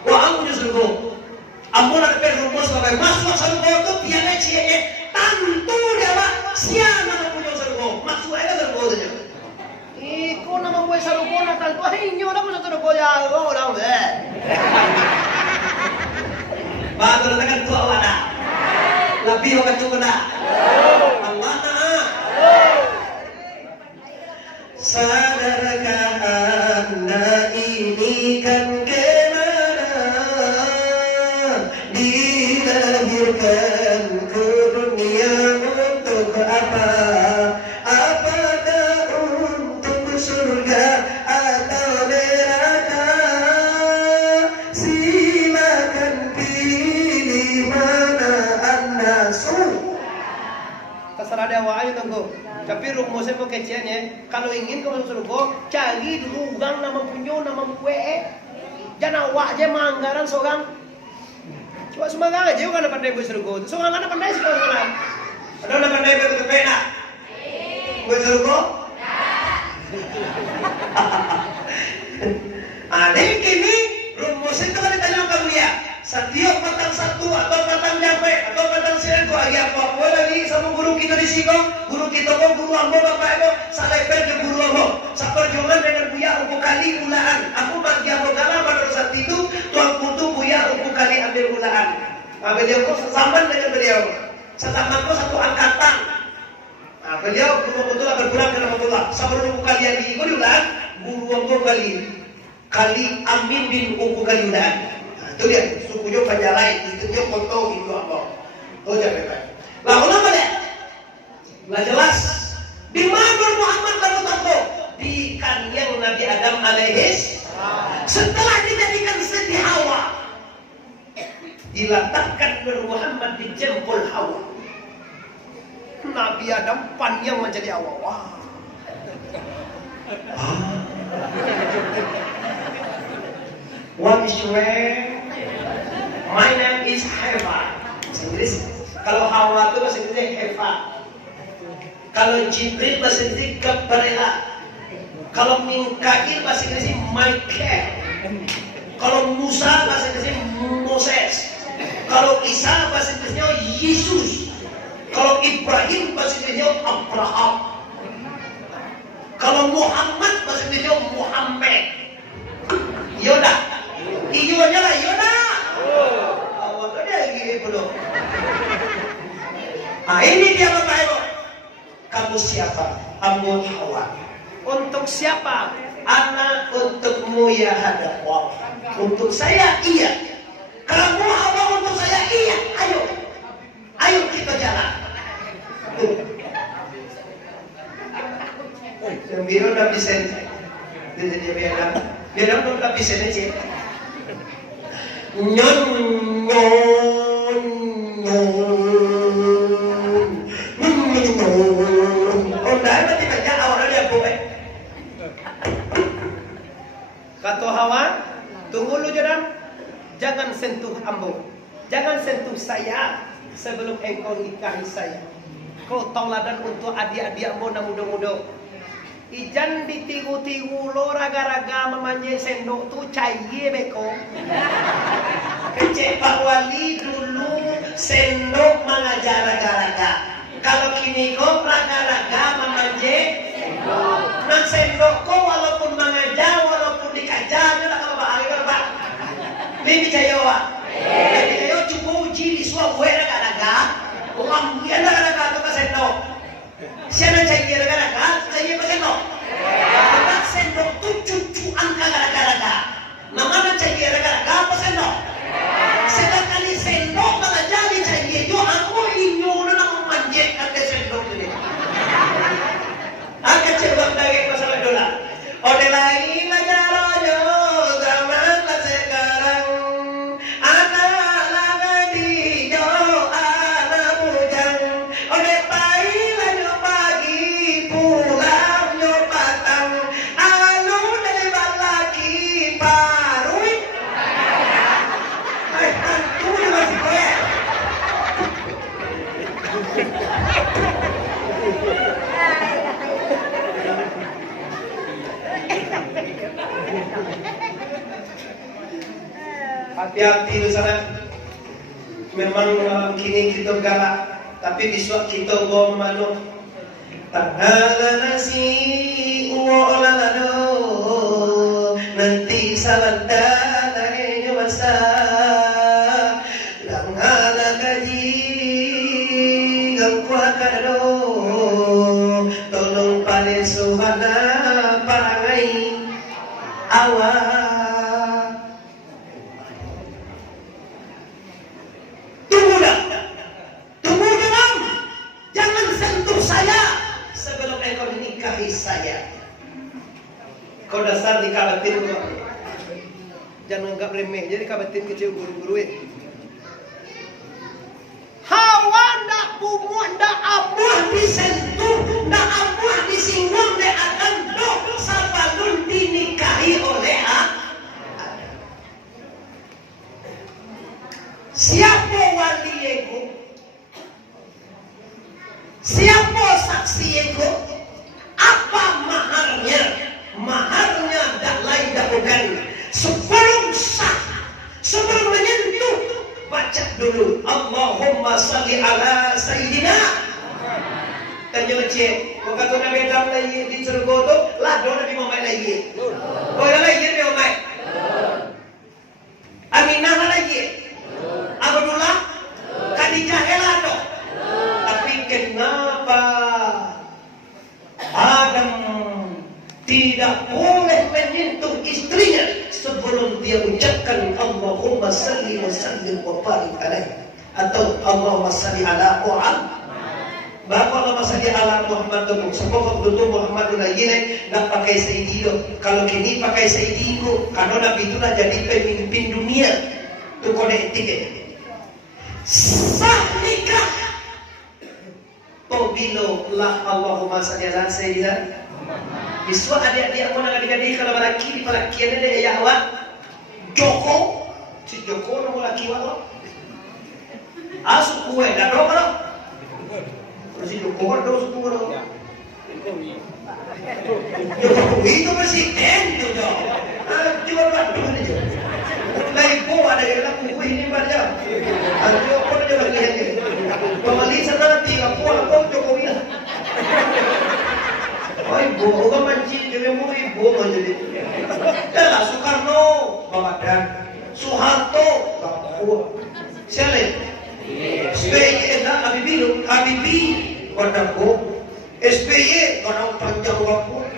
Wah hang di surga. Ampun ada perumus sampai masuk surga tu tiada cianya tantu dia pak siapa punya surga masuk aja surga tu. Iko nama gue surga nak tantu hinyo nak masuk surga ya orang deh. Baru tekan tu awak dah. Lebih orang cukup dah. Allah nak. Sadarkah anda ini kan dilahirkan ke dunia untuk apa? Apakah untuk surga atau neraka? Silakan pilih mana anda suka. Terserah dia awak aja tunggu. Tapi rumusnya mau keciannya, kalau ingin kau masuk surga, cari dulu orang nama punya nama kue. Jangan awak aja manggaran seorang. Cuma sembarang aja kan pandai buat surga. Seorang kan pandai seorang. Ada orang pandai buat kepena. Buat surga? Ada kini rumusnya kalau ditanya kamu ya, setiap patang satu atau patang jampe atau patang siang kau lagi apa lagi sama guru kita di sini, guru kita kok guru ambo bapak ibu, salah ke guru ambo. Seperjuangan dengan buya upu kali ulaan. Aku bagi ambo kalah pada saat itu tuan kutu buya upu kali ambil ulaan. Beliau kok sesaman dengan beliau. Sesaman kok satu angkatan. Beliau guru betul berpulang ke Rahmatullah. Sebelum upu kalian di ulaan, guru ambo kali amin bin upu kali ulaan. Itu dia sukunya panjalai, itu dia foto itu apa? Tuh jangan kan. Lah ulama dia, lah jelas. Di mana Muhammad lalu tahu? Di kandang Nabi Adam alaihis. Setelah dijadikan Siti Hawa, diletakkan Nur Muhammad di jempol Hawa. Nabi Adam panjang menjadi Hawa. Wah. What is your name? My name is Heva. Bahasa Inggris. Kalau Hawa itu bahasa Inggrisnya Heva. Kalau Jibril bahasa Inggris Gabriela. Kalau Mikail bahasa Inggrisnya Michael. Kalau Musa bahasa Inggrisnya Moses. Kalau Isa bahasa Inggrisnya Yesus. Kalau Ibrahim bahasa Inggrisnya Abraham. Kalau Muhammad bahasa Inggrisnya Muhammad. Yoda. Ijuannya lah Yoda. Awak ada lagi belum. Ini dia Bapak Ibu. Kamu siapa? Kamu Hawa. Untuk siapa? Anak untukmu ya hadap Allah. Untuk saya iya. Kamu apa untuk saya iya. Ayo. Ayo kita jalan. Yang biru udah bisa. Jadi dia biar udah bisa aja. Nyon nyon nyon. Oh, dah nanti banyak orang dia boleh. Kata Hawa, tunggu lu Jadam. Jangan sentuh ambo. Jangan sentuh saya sebelum engkau nikahi saya. Kau tauladan untuk adik-adikmu na muda-muda. Ijan ditigu-tigu lo raga-raga memanje sendok tu caye beko. Kecek Pak Wali dulu sendok mengajar raga-raga. Kalau kini kau raga-raga memanje sendok. Nah sendok kau walaupun mengajar, walaupun dikajar, dia tak kalau bahari kan Pak. Ini percaya Pak. Ini percaya cuba uji di suap gue raga-raga. Orang dia raga-raga tu ke sendok. Siapa caye raga-raga, caye ke sendok. Karena sendok tu cucuan raga-raga. Namanya caye raga-raga apa sendok? Sedangkan sendok mengajar di caye itu aku inyo na manjek ke sendok ini. Aku coba bagi masalah dolar. Ode lagi majarojo zaman sekarang. Anak lagi di jo anak bujang. Ode pai lanyo pagi pulang yo patang. Anu dari balaki parui. Ay, tu masih kowe. Hati-hati di sana. Memang kini kita galak, tapi besok kita bawa malu. Tanhala nasi uolalado, nanti salat datangnya masa. Langhala gaji gangkuakado, tolong paling suhana parangai awak. Saya. Kau dasar dikabatin kok. Jangan anggap remeh, jadi kabatin kecil guru-guru Hawa ndak bumuk ndak abuah disentuh, ndak abuah disinggung de akan do sabalun dinikahi oleh siapa wali ego? Siapa saksi ego? Apa maharnya? Maharnya tak lain tak bukan. Sebelum sah, sebelum menyentuh, baca dulu Allahumma salli ala Sayyidina. Tanya cik, waktu Nabi Adam lagi di Cirebon tu, lah dona di Mumbai lagi. Oh yang lagi di Mumbai. Aminah lagi. Abdullah, Khadijah elado. Tapi kenapa Adam tidak boleh menyentuh istrinya sebelum dia ucapkan Allahumma salli wa sallim wa barik alaih atau Allahumma salli ala Muhammad. Bapak Allahumma salli ala Muhammad tu sebab betul Muhammad lagi nak pakai sayyidi. Kalau kini pakai sayyidi ko, kalau Nabi itu dah jadi pemimpin dunia. Tu kode etik. Sah nikah Bila lah Allahumma salli ala sayyidina. Biswa adik-adik aku nak adik-adik kalau lelaki di pelakian ada ya awak Joko, si Joko nama lelaki awak. Asu kue dah dong kalau. Si Joko kan dong suku dong. Jokowi itu presiden tu dong. Jual batu ni je. Lagi ada yang nak kue ini baca. Joko dia lagi aja. Pemali sana tiga puan kau Jokowi lah. Oh ibu, bukan mancing jadi mau ibu menjadi. Dah Soekarno, Bamadan, Soeharto, Bapak, Selin, SBY, Habibie, Wadaku, SBY, orang panjang waktu,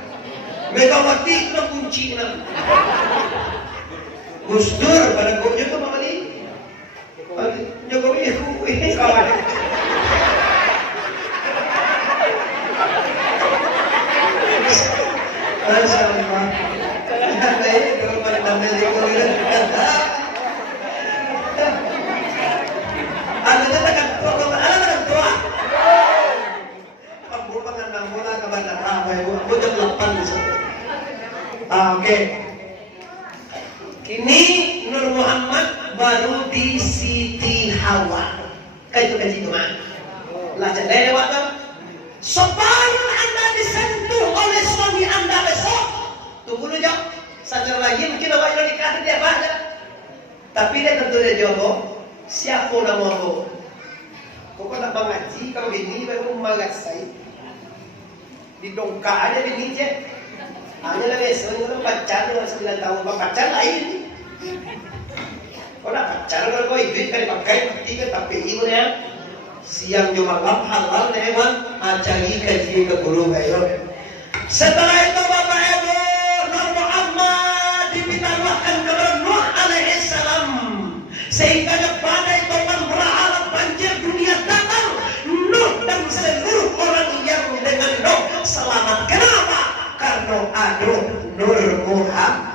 Megawati itu na kunci na. Gus Dur, pada gue tuh mamali. Jokowi kawan. Masyaallah. Baik, kalau pada namanya Jokowi. Ano na takan tua. Pag mo pang mula ka ba na kamay mo, ako yung lapan sa. Oke. Kini Nur Muhammad baru di Siti Hawa. Kayak itu mah. Lah jadi lewat tuh. Sebelum Anda disentuh oleh suami Anda besok, tunggu dulu jauh. Satu lagi mungkin awak yang nikah dia pada. Tapi dia tentu dia jawab. Siapa namamu? Kau nak mengaji kalau bini baru mengaji. Di dongka ada bini je. Hanya lah besok kalau pacar dengan 9 tahun pacar lain. Kau nak pacar kalau kau ikut kali pakai tiga tapi ibu ya. Siang cuma halal memang ajari kaji ke guru kayo. Setelah itu Bapak Ibu Nur Muhammad dipitahkan kepada Nuh alaihissalam. Sehingga badai topan beralam banjir dunia datang. Nuh dan seluruh orang yang dengan Nuh selamat. Kenapa? Karena aduh Nur Muhammad.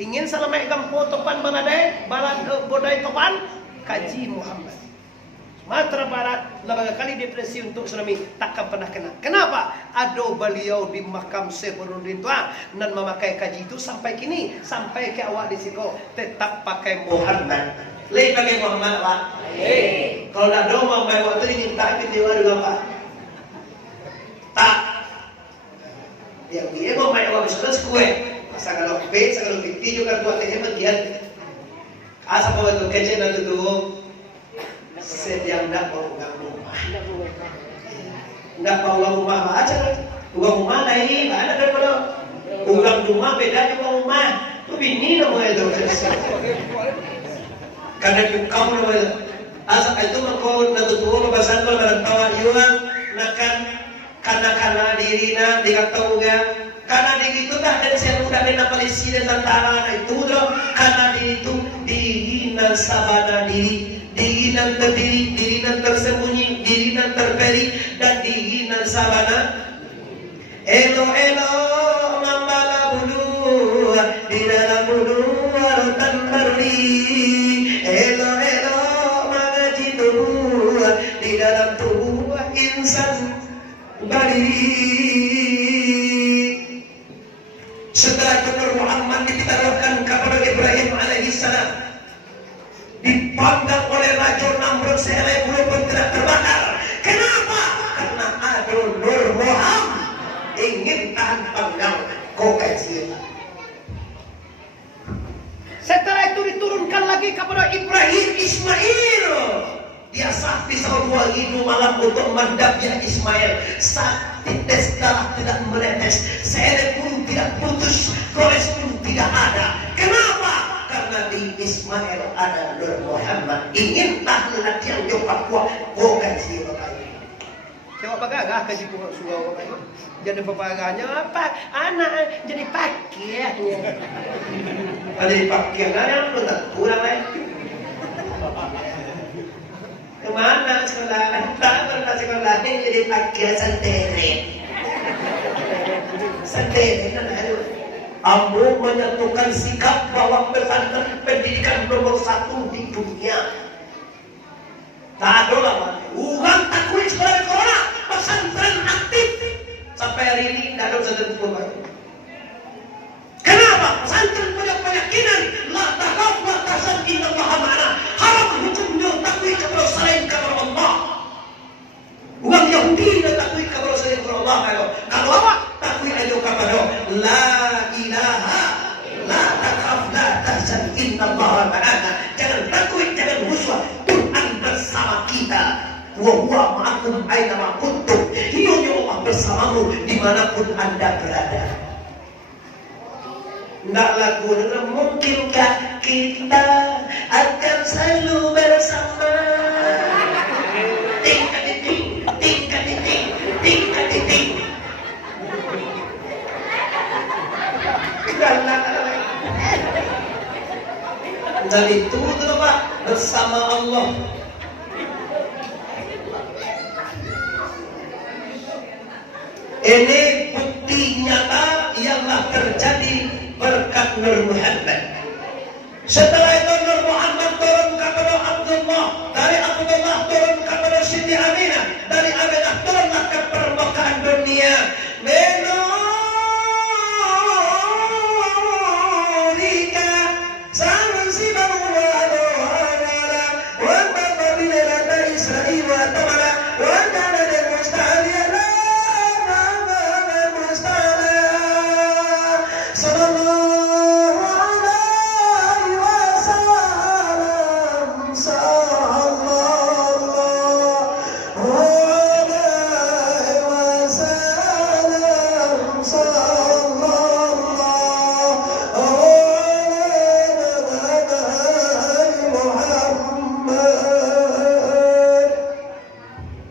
Ingin selamat gampo topan bodai topan kaji Muhammad. Sumatera Barat lembaga kali depresi untuk tsunami takkan pernah kena. Kenapa? Ado beliau di makam Sebeludin tua dan memakai kaji itu sampai kini, sampai ke awak di siko tetap pakai Muhammad. Lei pakai Muhammad Pak. Kalau nak doa mau bawa tu diminta ke dewa dulu Pak. Tak. Yang dia mau main awak besok kue. Sangat lopet, sangat lopet juga buat hemat dia. Asal kau tu kecil nanti tu. Setiap nak mau uang rumah, nak mau uang rumah aja, uang rumah lain, ada daripada uang rumah beda dengan uang rumah. Tu bini nama itu, karena kamu nama itu. Asal itu makau nak tutup bahasan tu dalam tawa iuran, nakan karena diri na dikatakan dia, karena diri itu dah dan saya muda dan Malaysia dan tentara itu tu, karena diri itu dihina sabana diri. Diri dan terdiri, diri dan tersembunyi, diri dan terperi, dan diri dan sabana. Elo mambala bulu di dalam bulu warutan berli. Elo mengaji tubuh di dalam tubuh insan berdiri. Setelah itu Nur Muhammad ditaruhkan kepada Ibrahim alaihissalam. Dipandang oleh Raja Namrud sehelai bulu pun tidak terbakar. Kenapa? Karena ada Nur Muhammad ingin tahan panggang kau kaji. Setelah itu diturunkan lagi kepada Ibrahim Ismail. Dia saat pisau dua hidung malam untuk mendapnya Ismail. Saat titis darah tidak menetes, sehelai pun tidak putus, gores pun tidak ada. Kenapa? Karena di Ismail ada Nur Muhammad ingin tahan yang jauh kuat bukan si bapak. Coba bagagah kaji buat surau bapak. Jadi papaganya apa? Anak jadi pakaiannya. Ada pakaian yang belum kurang lagi. Kemana sekolah? Tak pernah sekolah ini jadi pakaian sendiri. Sendiri kan ada. Ambo menyatukan sikap bahwa pesantren pendidikan nomor 1 di dunia. Tak ada lah, orang takut sekolah corona, pesantren aktif sampai hari ini tidak ada pesantren pun. Kenapa? Pesantren punya keyakinan, la takhaf la tahzan innallaha ma'ana. Haram hukumnya takut kepada selain kepada Allah. Orang Yahudi tidak takut kepada selain kepada Allah. Kalau apa? Takut aja kepada la ilaha la takhaf la tahzan innallaha ma'ana. Jangan takut, jangan khusyuk. Tuhan bersama kita. Wa huwa ma'akum aina ma kuntum. Hidupnya Allah bersamamu dimanapun Anda berada. Enggak lagu mungkinkah kita akan selalu bersama. Ting ting ting ting ting ting ting ting. beranak dan itu tuh Pak bersama Allah. Ini bukti nyata yang terjadi berkat Nur Muhammad. Setelah itu Nur Muhammad turun kepada Abdullah, dari Abdullah turun kepada Siti Aminah, dari Aminah turunlah ke permukaan dunia. Menurika sansiban wa dohana wa taqabila dari Israel wa tamara wa kana de mustahila mustahila sallallahu alaihi wasallam sallallahu alaihi wasallam sallallahu alaihi Muhammad.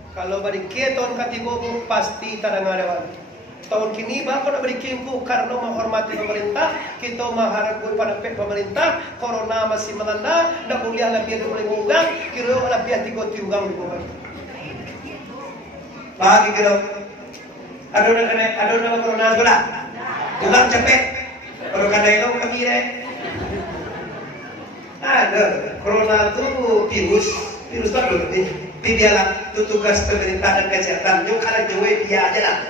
Kalau berikin tahun ketiga pasti tak ada. Tahun kini bakal berikin karena menghormati pemerintah, kita mengharapkan pada pemerintah. Corona masih melanda, dah kuliah lebih dari ugang, kira lebih tiga ugang di bawah. Bagi kira, ada nama corona gula, ulang cepet, kalau kada itu kami deh. Ada corona itu virus baru nih. Biarlah itu tugas pemerintah dan kesehatan. Yang kada jauh dia aja lah.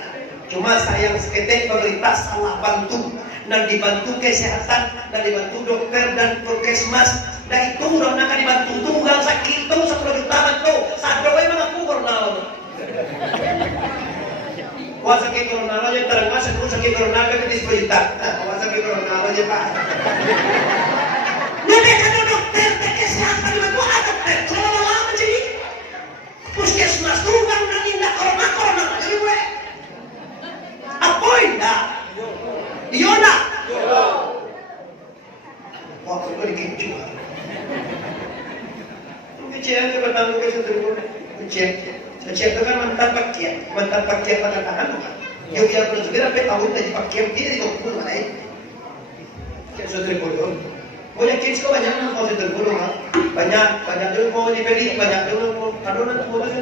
Cuma sayang seketik pemerintah salah bantu dan dibantu kesehatan dan dibantu dokter dan puskesmas. Dan itu orang nak dibantu tunggal sakit tu 10 juta bantu. Satu lagi mana kubur naon. Wah sakit corona aja terang sakit corona kan di 10 juta. Wah sakit corona aja Pak. Nanti kan dokter kesehatan dibantu ada dokter. Kalau lama jadi puskesmas tu kan nindak corona jadi gue. Apoy dah. Iyo dah. Wah, kau dikit juga. Kecil tu bertanggung ke sendiri. Kecil tu kan mantan pakai pada tangan. Yo biar bersegera sampai tahun lagi pakai dia di kau mana eh? Kecil sendiri bodoh. Boleh kecil kau banyak nak kau sendiri bodoh kan? Banyak dulu kau dibeli, banyak dulu kau aduan tu bodoh.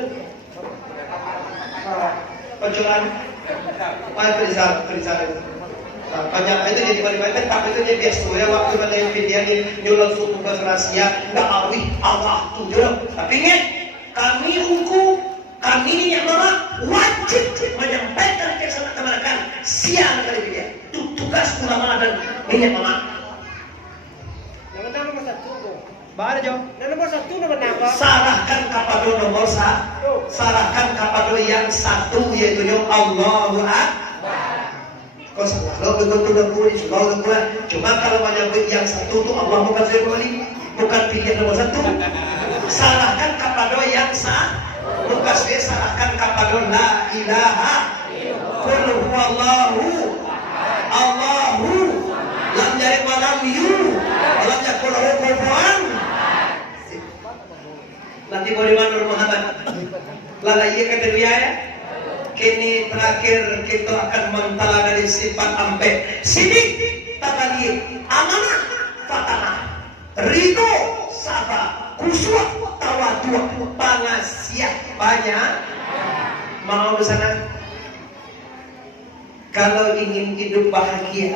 Penjualan perizal banyak itu jadi balik-balik tapi itu dia biasa ya waktu mana yang dia nyulang suku ke rahasia nggak awih Allah tunjuk tapi ingat kami hukum kami yang mama wajib menyampaikan kesana kemerdekaan siang kali dia itu tugas ulama dan minyak mama. Yang nomor satu tu. Baru jom. Yang nomor satu nomor apa? Sarahkan kepada nomor satu. Sarahkan kepada yang satu yaitu Allahu Akbar. Kau selalu betul-betul boleh selalu boleh. Cuma kalau menyebut yang satu tu Allah bukan saya boleh, bukan pilih nomor satu. Sarahkan kepada yang satu. Bukan saya sarahkan kepada la ilaha qul huwallahu Allahu lam yalid wa lam yulad wa lam yakul lahu kufuwan. Nanti boleh manur Muhammad. Lala iya kata dia ya. Kini terakhir kita akan mentala dari sifat ampe. Sini tak lagi amanah fatanah. Ridho sabar khusyuk tawadhu pangasiah banyak. Mau di sana. Kalau ingin hidup bahagia,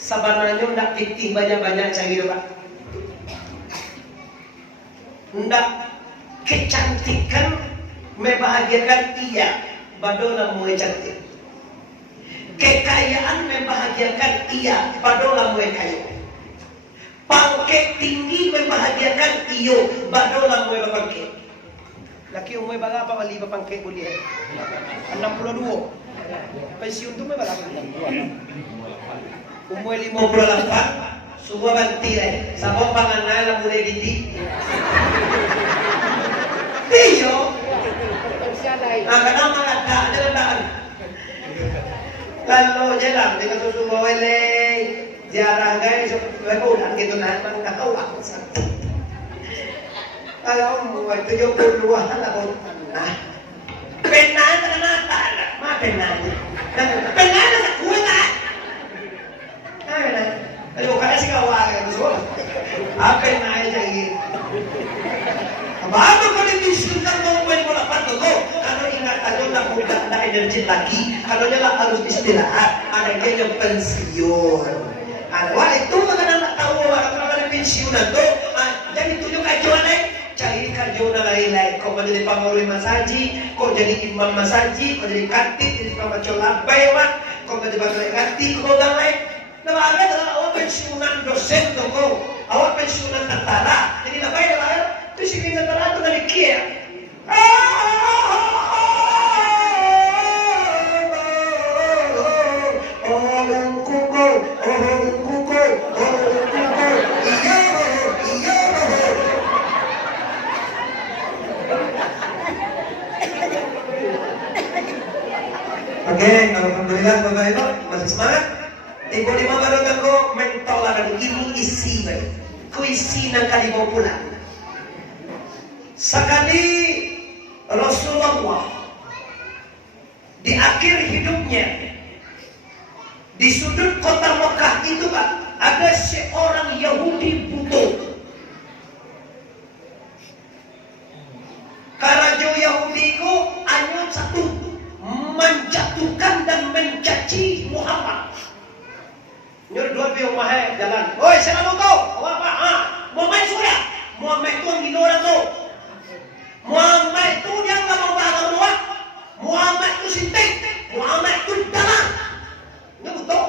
sebenarnya tidak pitih banyak-banyak cari Pak. Ndak kecantikan membahagiakan iya, badola mue cantik. Kekayaan membahagiakan iya, badola mue kaya. Pangkat tinggi membahagiakan iyo, badola mue pangkat. Laki umur berapa kali pangkat boleh? 62. Pensiun tu berapa? Umur 58. Semua bantirai, sabon panganan lang mulai giti. Iyo. Kadang malaka, jalan daan. Lalu jalan, dengan susu bawele, ziarah guys, lakukan gitu nah, mang katawa. Kalau umur 72 tahun, nah, penan kenapa? Ma penan. Penan nak kuat tak? Bila ada dia yang pensiun. Wah itu kadang tak tahu kalau ada pensiunan tu. Jadi tunjuk ajuan cari kajian lain-lain. Kau menjadi pengurus masaji, kau jadi imam masaji, kau jadi khatib, jadi pembaca labai, kau menjadi pembaca khatib, kau dan lain. Nah, ada awak pensiunan dosen tu kau, awak pensiunan tentara. Jadi labai adalah tu si tentara tu dari kia. Oke, alhamdulillah Bapak Ibu masih semangat. Ibu di mana datang ko mentola dan ilmu isi baik. Ku isi nang kali mau pulang. Sekali Rasulullah di akhir hidupnya di sudut kota Mekah itu Pak ada seorang Yahudi butuh. Karajo Yahudi ku hanya satu, menjatuhkan dan mencaci Muhammad. Nyur dua biar mahal jalan. Oi, saya mau tahu. Apa? Muhammad sudah. Muhammad itu yang gila orang tu. Muhammad itu dia nggak mau bahas luar. Muhammad itu sinting. Muhammad itu dalam. Ini betul.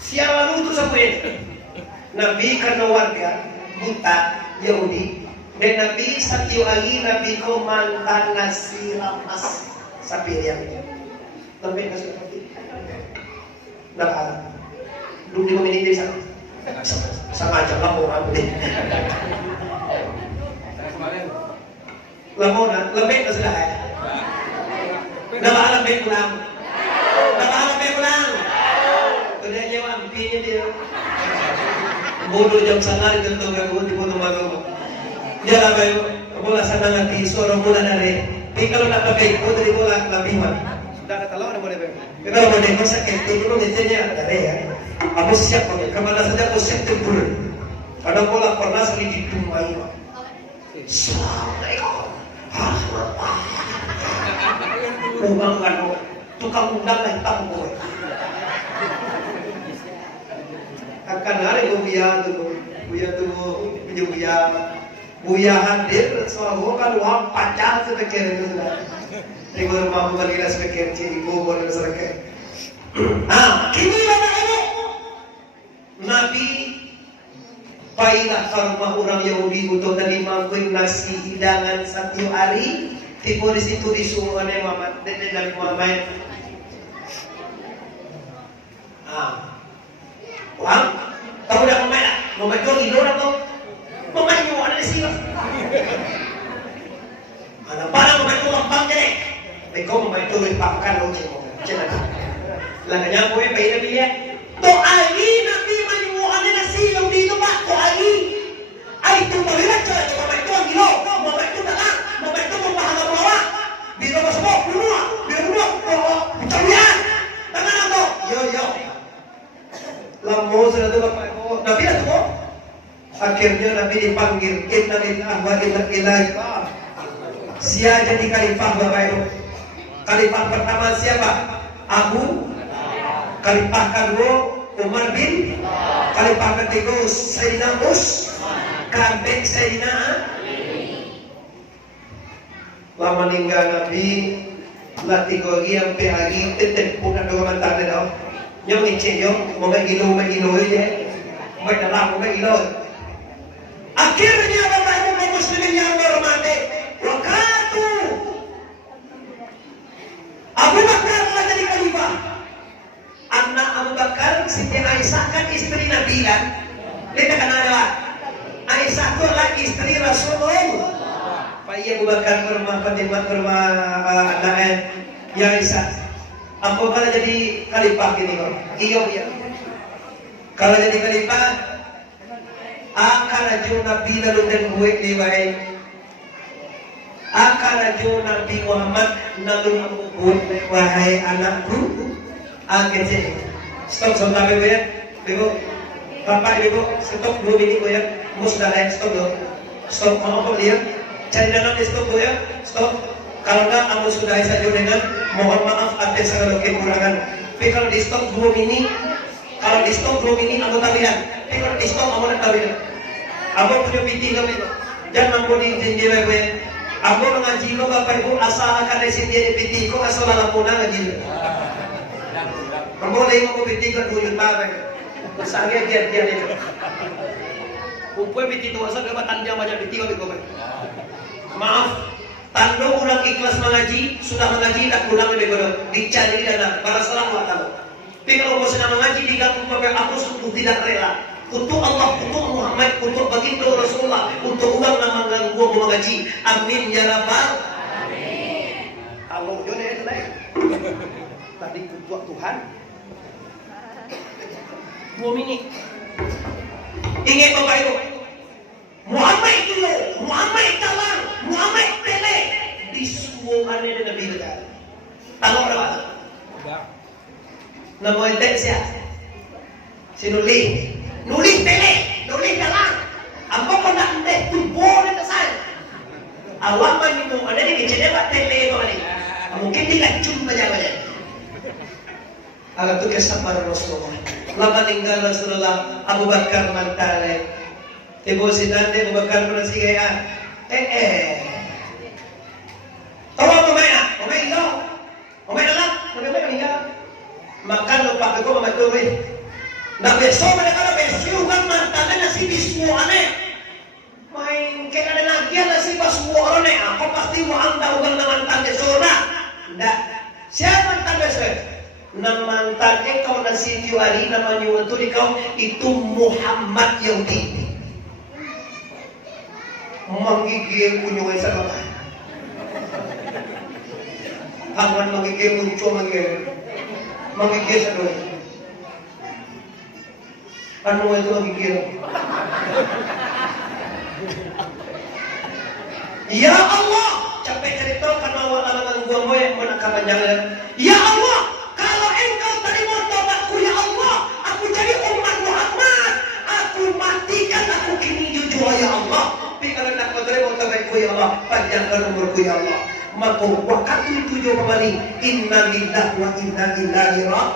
Siapa lalu itu sampai Nabi karena warga buta Yahudi. Dan Nabi satu lagi Nabi ko mantan nasi ramas sapi yang Nabi nasi ramas nah belum di komini desa sama aja lah orang ini lamona lebih ke sudah nama lebih pulang kemudian nyawa ampinya dia bodoh jam sangat itu tuh gak di bodoh magang dia bayu bola sana lagi suara bola dari kalau nak pakai itu dari bola lapihan Sudah ada telur ada boleh bang. kita mau dekor sakit itu biasanya ada ya aku siap pakai kemana saja aku siap tempur kadang bola pernah sekali di rumah ini Assalamualaikum Umang kan tukang undang lah hitam gue Akan hari buya Buya hadir soal kan uang pacar sepekir itu sudah. Ibu rumah bukan sepekir ciri bobor sepekir. Kini bapak ibu Nabi pailah ke rumah orang Yahudi butuh tadi mangkuin nasi hidangan satu hari. Tiba di situ disuruh oleh Muhammad dari Muhammad. Orang tahu dah Muhammad lah. Muhammad kau hidup dah kau. Muhammad mau ada di sini. Anak barang Muhammad kau lampang je deh. Kau Muhammad kau lepaskan lo je. Jangan. Langkahnya kau bayi Nabi ya. Doa ini Nabi menyuruh ada nasi yang di itu pak. Doa ini. Itu bolehlah cara Muhammad kau gilo. Muhammad kau tak. Muhammad kau membahagia bawa. Bila masuk bunuh. Cawian. Tangan atau. Yo. Lamo sudah tu bapak ibu. Nabi dah tu. Akhirnya Nabi dipanggil Inna lillahi wa inna ilaihi raji'un. Sia jadi khalifah bapak ibu. Khalifah pertama siapa? Abu. Khalifah kedua Umar bin. Khalifah ketiga Sayyidina Us. Keempat Sayyidina Lama meninggal Nabi latih lagi sampai hari tetap pun ada orang tak ada. Yang ini yang mau gilo aja. Mau dalam mau gilo. akhirnya bapak ibu kaum muslimin yang hormati waktu Abu Bakar telah jadi khalifah. Anak Abu Bakar Siti Aisyah kan istri Nabi kan. Kita kan ada Aisyah itu adalah istri Rasulullah. Pak Abu Bakar ke rumah Fatimah ke rumah anaknya ya Aisyah. Aku kalau jadi khalifah gini kok. Iya ya. Kalau jadi khalifah akan raju Nabi lalu dan gue ni baik. Akan raju Nabi Muhammad lalu gue wahai anakku. Akan sih. Stop sebentar ya. Ibu, bapak ibu, stop 2 minit ya. Musnah stop dulu. Stop, mau apa dia? Cari dalam stop ya. Stop. Kalau enggak kamu sudah saja dengan Mohon maaf atas segala kekurangan. Tapi kalau di stok belum ini, aku tawiran. Tapi kalau di stok aku nak tawiran. Aku punya piti kami. Jangan mampu di jenjera gue. Aku mengaji ko Bapak Ibu asal akan sendiri piti ko asal dalam puna ngaji. Kamu lagi mau piti ko 2 juta kan? Besarnya dia itu. Kumpul piti tu asal dapat tanjang banyak piti ko. Maaf, tando ulang ikhlas mengaji, sudah mengaji tak ulang lebih bodoh. Dicari dana, para salam lah tahu. Tapi kalau kau sedang mengaji diganggu pakai aku sungguh tidak rela. Untuk Allah, untuk Muhammad, untuk baginda Rasulullah, untuk ulang nama ganggu mau mengaji. Amin ya rabbal. Amin. Kalau jodoh itu lain. Tadi untuk Tuhan. 2 menit. Ingat Bapak Ibu. Muhammad dulu, Muhammad kalang, Muhammad tele disuruhan dengan Nabi kita. Tahu berapa? Nama itu siapa? Si Nulis tele, Nulis kalang. Apa kau nak teh tubuh ni tersay? Awak minum ada di kecil pak tele kau ni. Mungkin tidak cuma banyak. Agak tu kesabaran Rasulullah. Lama tinggal Rasulullah Abu Bakar mantale. Ibu sinante Abu Bakar pernah sige tahu apa main? Main lah, main hingga makan lupa aku makan tu nak besok mereka nak besiu kan mantannya nasi bismu aneh main kena ada lagi nasi basmu aneh apa pasti mau anda ugang mantan besok nak siapa mantan besok mantan kau nasi tiwari namanya itu Muhammad Yahudi menggigil punya sa kamay. Tangan menggigil muncul menggigil sa doy. Ano itu menggigil? Ya Allah, capek cerita karena wala dengan gua mo yang menakamanjangan. Ya Allah, kalau engkau terima tobatku ya Allah, aku jadi umat Muhammad. Aku matikan aku kini jujur ya Allah. Tapi kalau nak menerima tobatku ya Allah, panjangkan umurku ya Allah. Maka waktu tujuh kembali, inna lillahi wa inna ilaihi raji'un.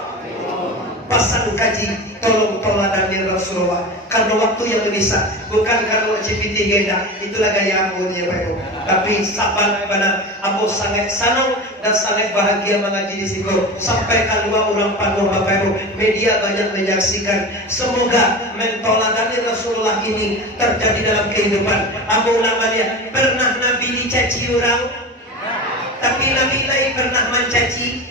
Pasang kaji, tolong toladan Rasulullah. Karena waktu yang bisa, bukan karena CPT genda, itulah gaya aku ya Pak Ibu. Tapi sabar pada aku sangat senang dan sangat bahagia mengaji di situ. Sampai keluar orang panuh Bapak Ibu, media banyak menyaksikan. Semoga mentoladan Rasulullah ini terjadi dalam kehidupan. Aku ulama dia, pernah Nabi dicaci orang? Tapi Nabi lain pernah mencaci?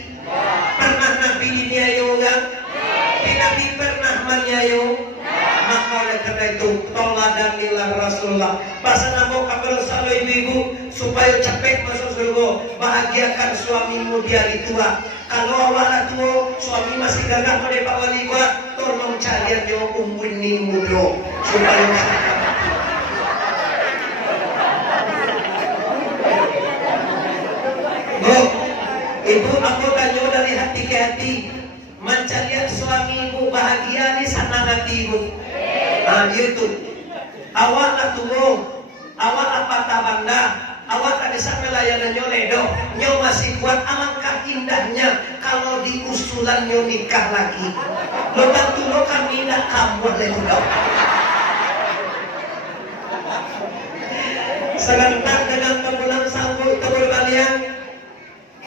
Pernah Nabi diniaya orang? Nabi pernah menyayu? Maka oleh karena itu toladanilah Rasulullah. Bahasa namo kapal selalu ibu-ibu supaya capek masuk surga. Bahagiakan suamimu di hari tua. Kalau awal tua suami masih gagah pada Pak Wali kuat, tolong carian yo umbuni mudro supaya ibu aku tanya dari hati ke hati. Mencari suamimu bahagia di sana hatimu. Itu. Awak nak turun, awak apa tabanda, awak tak bisa melayanan nyoledo, nyo masih kuat. Alangkah indahnya kalau di usulan nyo nikah lagi. Lo bantu lo kami nak kamu ledo. Serentak dengan kebulan sanggup itu berbalian.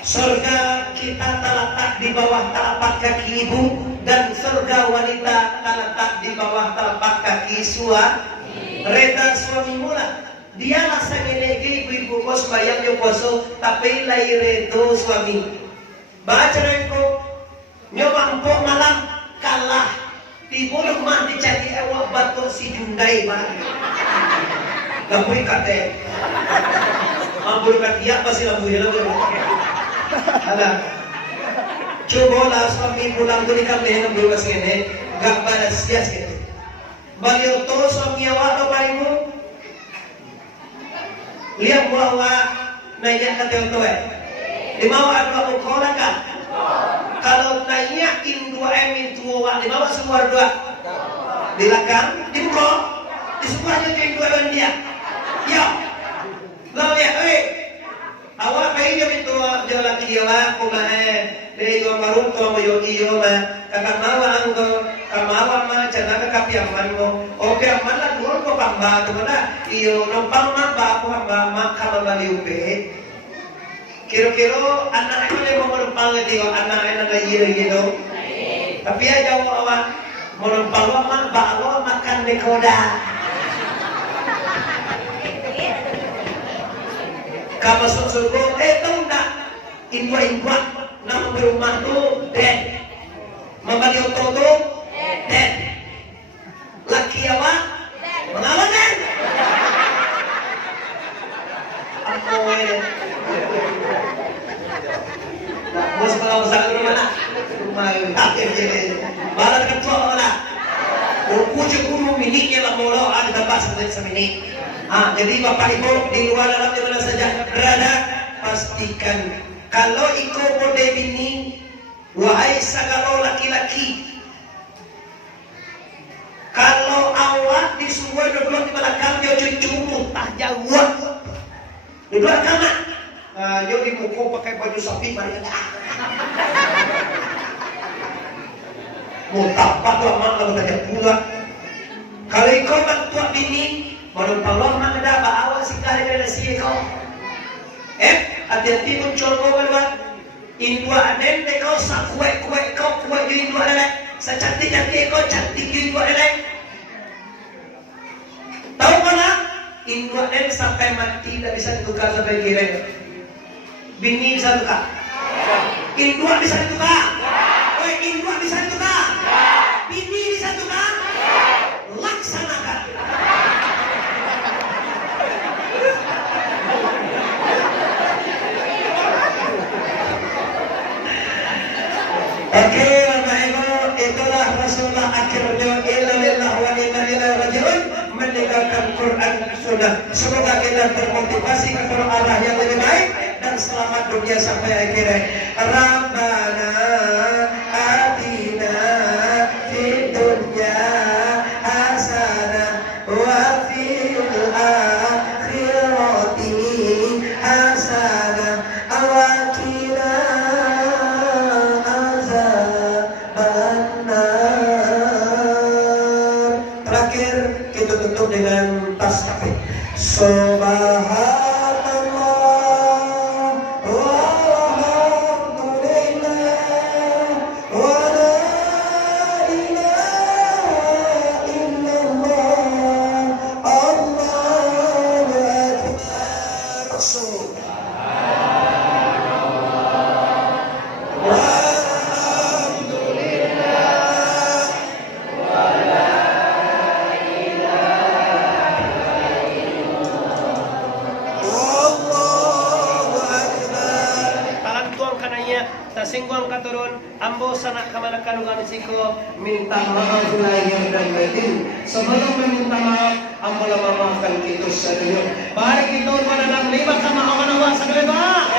Surga kita terletak di bawah telapak kaki ibu dan surga wanita terletak di bawah telapak kaki suami. Reda suami mula. Dialah sanginegi ibu-ibu kos bayang yo koso tapi lai redo suami. Baca reko nyo mampu malam kalah di bulu mah dicari awak batu si Hyundai mah. Lampu kate. Mampu katia pasti lampu jalan. Anak, cobalah suami pulang dari kami yang berbahasa ini, gak pada sia-sia. Bagi to suami awak Bapak Ibu, lihat bahwa nanya kata itu, di bawah ada ukuran kan? Kalau nanya dua emin tua, di bawah semua dua, di belakang, di buka, di semuanya yang dua dia, ya, lalu lihat, awak bayi jam itu jalan iyo ma kumahe dego maruto mo yo iyo ma kakamawa anggo kamawa ma jangan kapiaman mo oke amana dulu ko pamba to na iyo no pamma ba ko pamba kama baliupe kiro-kiro anak ko le mo pang dio anak na iyo gitu tapi aja awan mo pangwa ma ba ko makan dekoda kama surgo tahu nak inwa nama berumah tu dead membagi ototo dead laki awak mengawan kan apa ini bos kalau sangat rumah malah ketua mana kucu kuno miliknya lah molo ada tempat seperti ini. Jadi Bapak Ibu di luar dalam di mana saja berada, pastikan kalau iko mode bini, wahai sagalo laki-laki, kalau awak disuruh duduk di belakang dia cucu tak jauh, di belakang nak, dia di muka pakai baju sapi mari ada. Mau tapak lama kalau tak pula. Kalau iko bantuan bini Baru Allah mangda baawa si kali dari si kau. Hati-hati muncul kau berbuat. Indua anen kau sa kue kau kue jadi indua anen. Sa cantik kau cantik jadi indua anen. Tahu mana? Indua anen sampai mati tidak bisa ditukar sampai kira. Bini bisa tukar. Indua bisa ditukar. Indua bisa ditukar. Bini bisa tukar. Laksanakan. Oke, Bapak Ibu, itulah Rasulullah akhirnya illallah wa inna ilaihi raji'un meninggalkan Quran Sunnah. Semoga kita termotivasi ke arah yang lebih baik dan selamat dunia sampai akhirat. Rabbana atina fid dunya hasanah wa fil akhirati hasanah wa qina kita tutup dengan tasbih. Subhanallah walhamdulillah wa la ilaha illallah Allahu akbar. Singguang katurun ambo sanak kamana kalungan siko minta maaf lahir dan batin. Sebelum meminta maaf, ambo memaafkan kita sendiri. Mari kita menanam lima sama awan awan sendiri, Pak.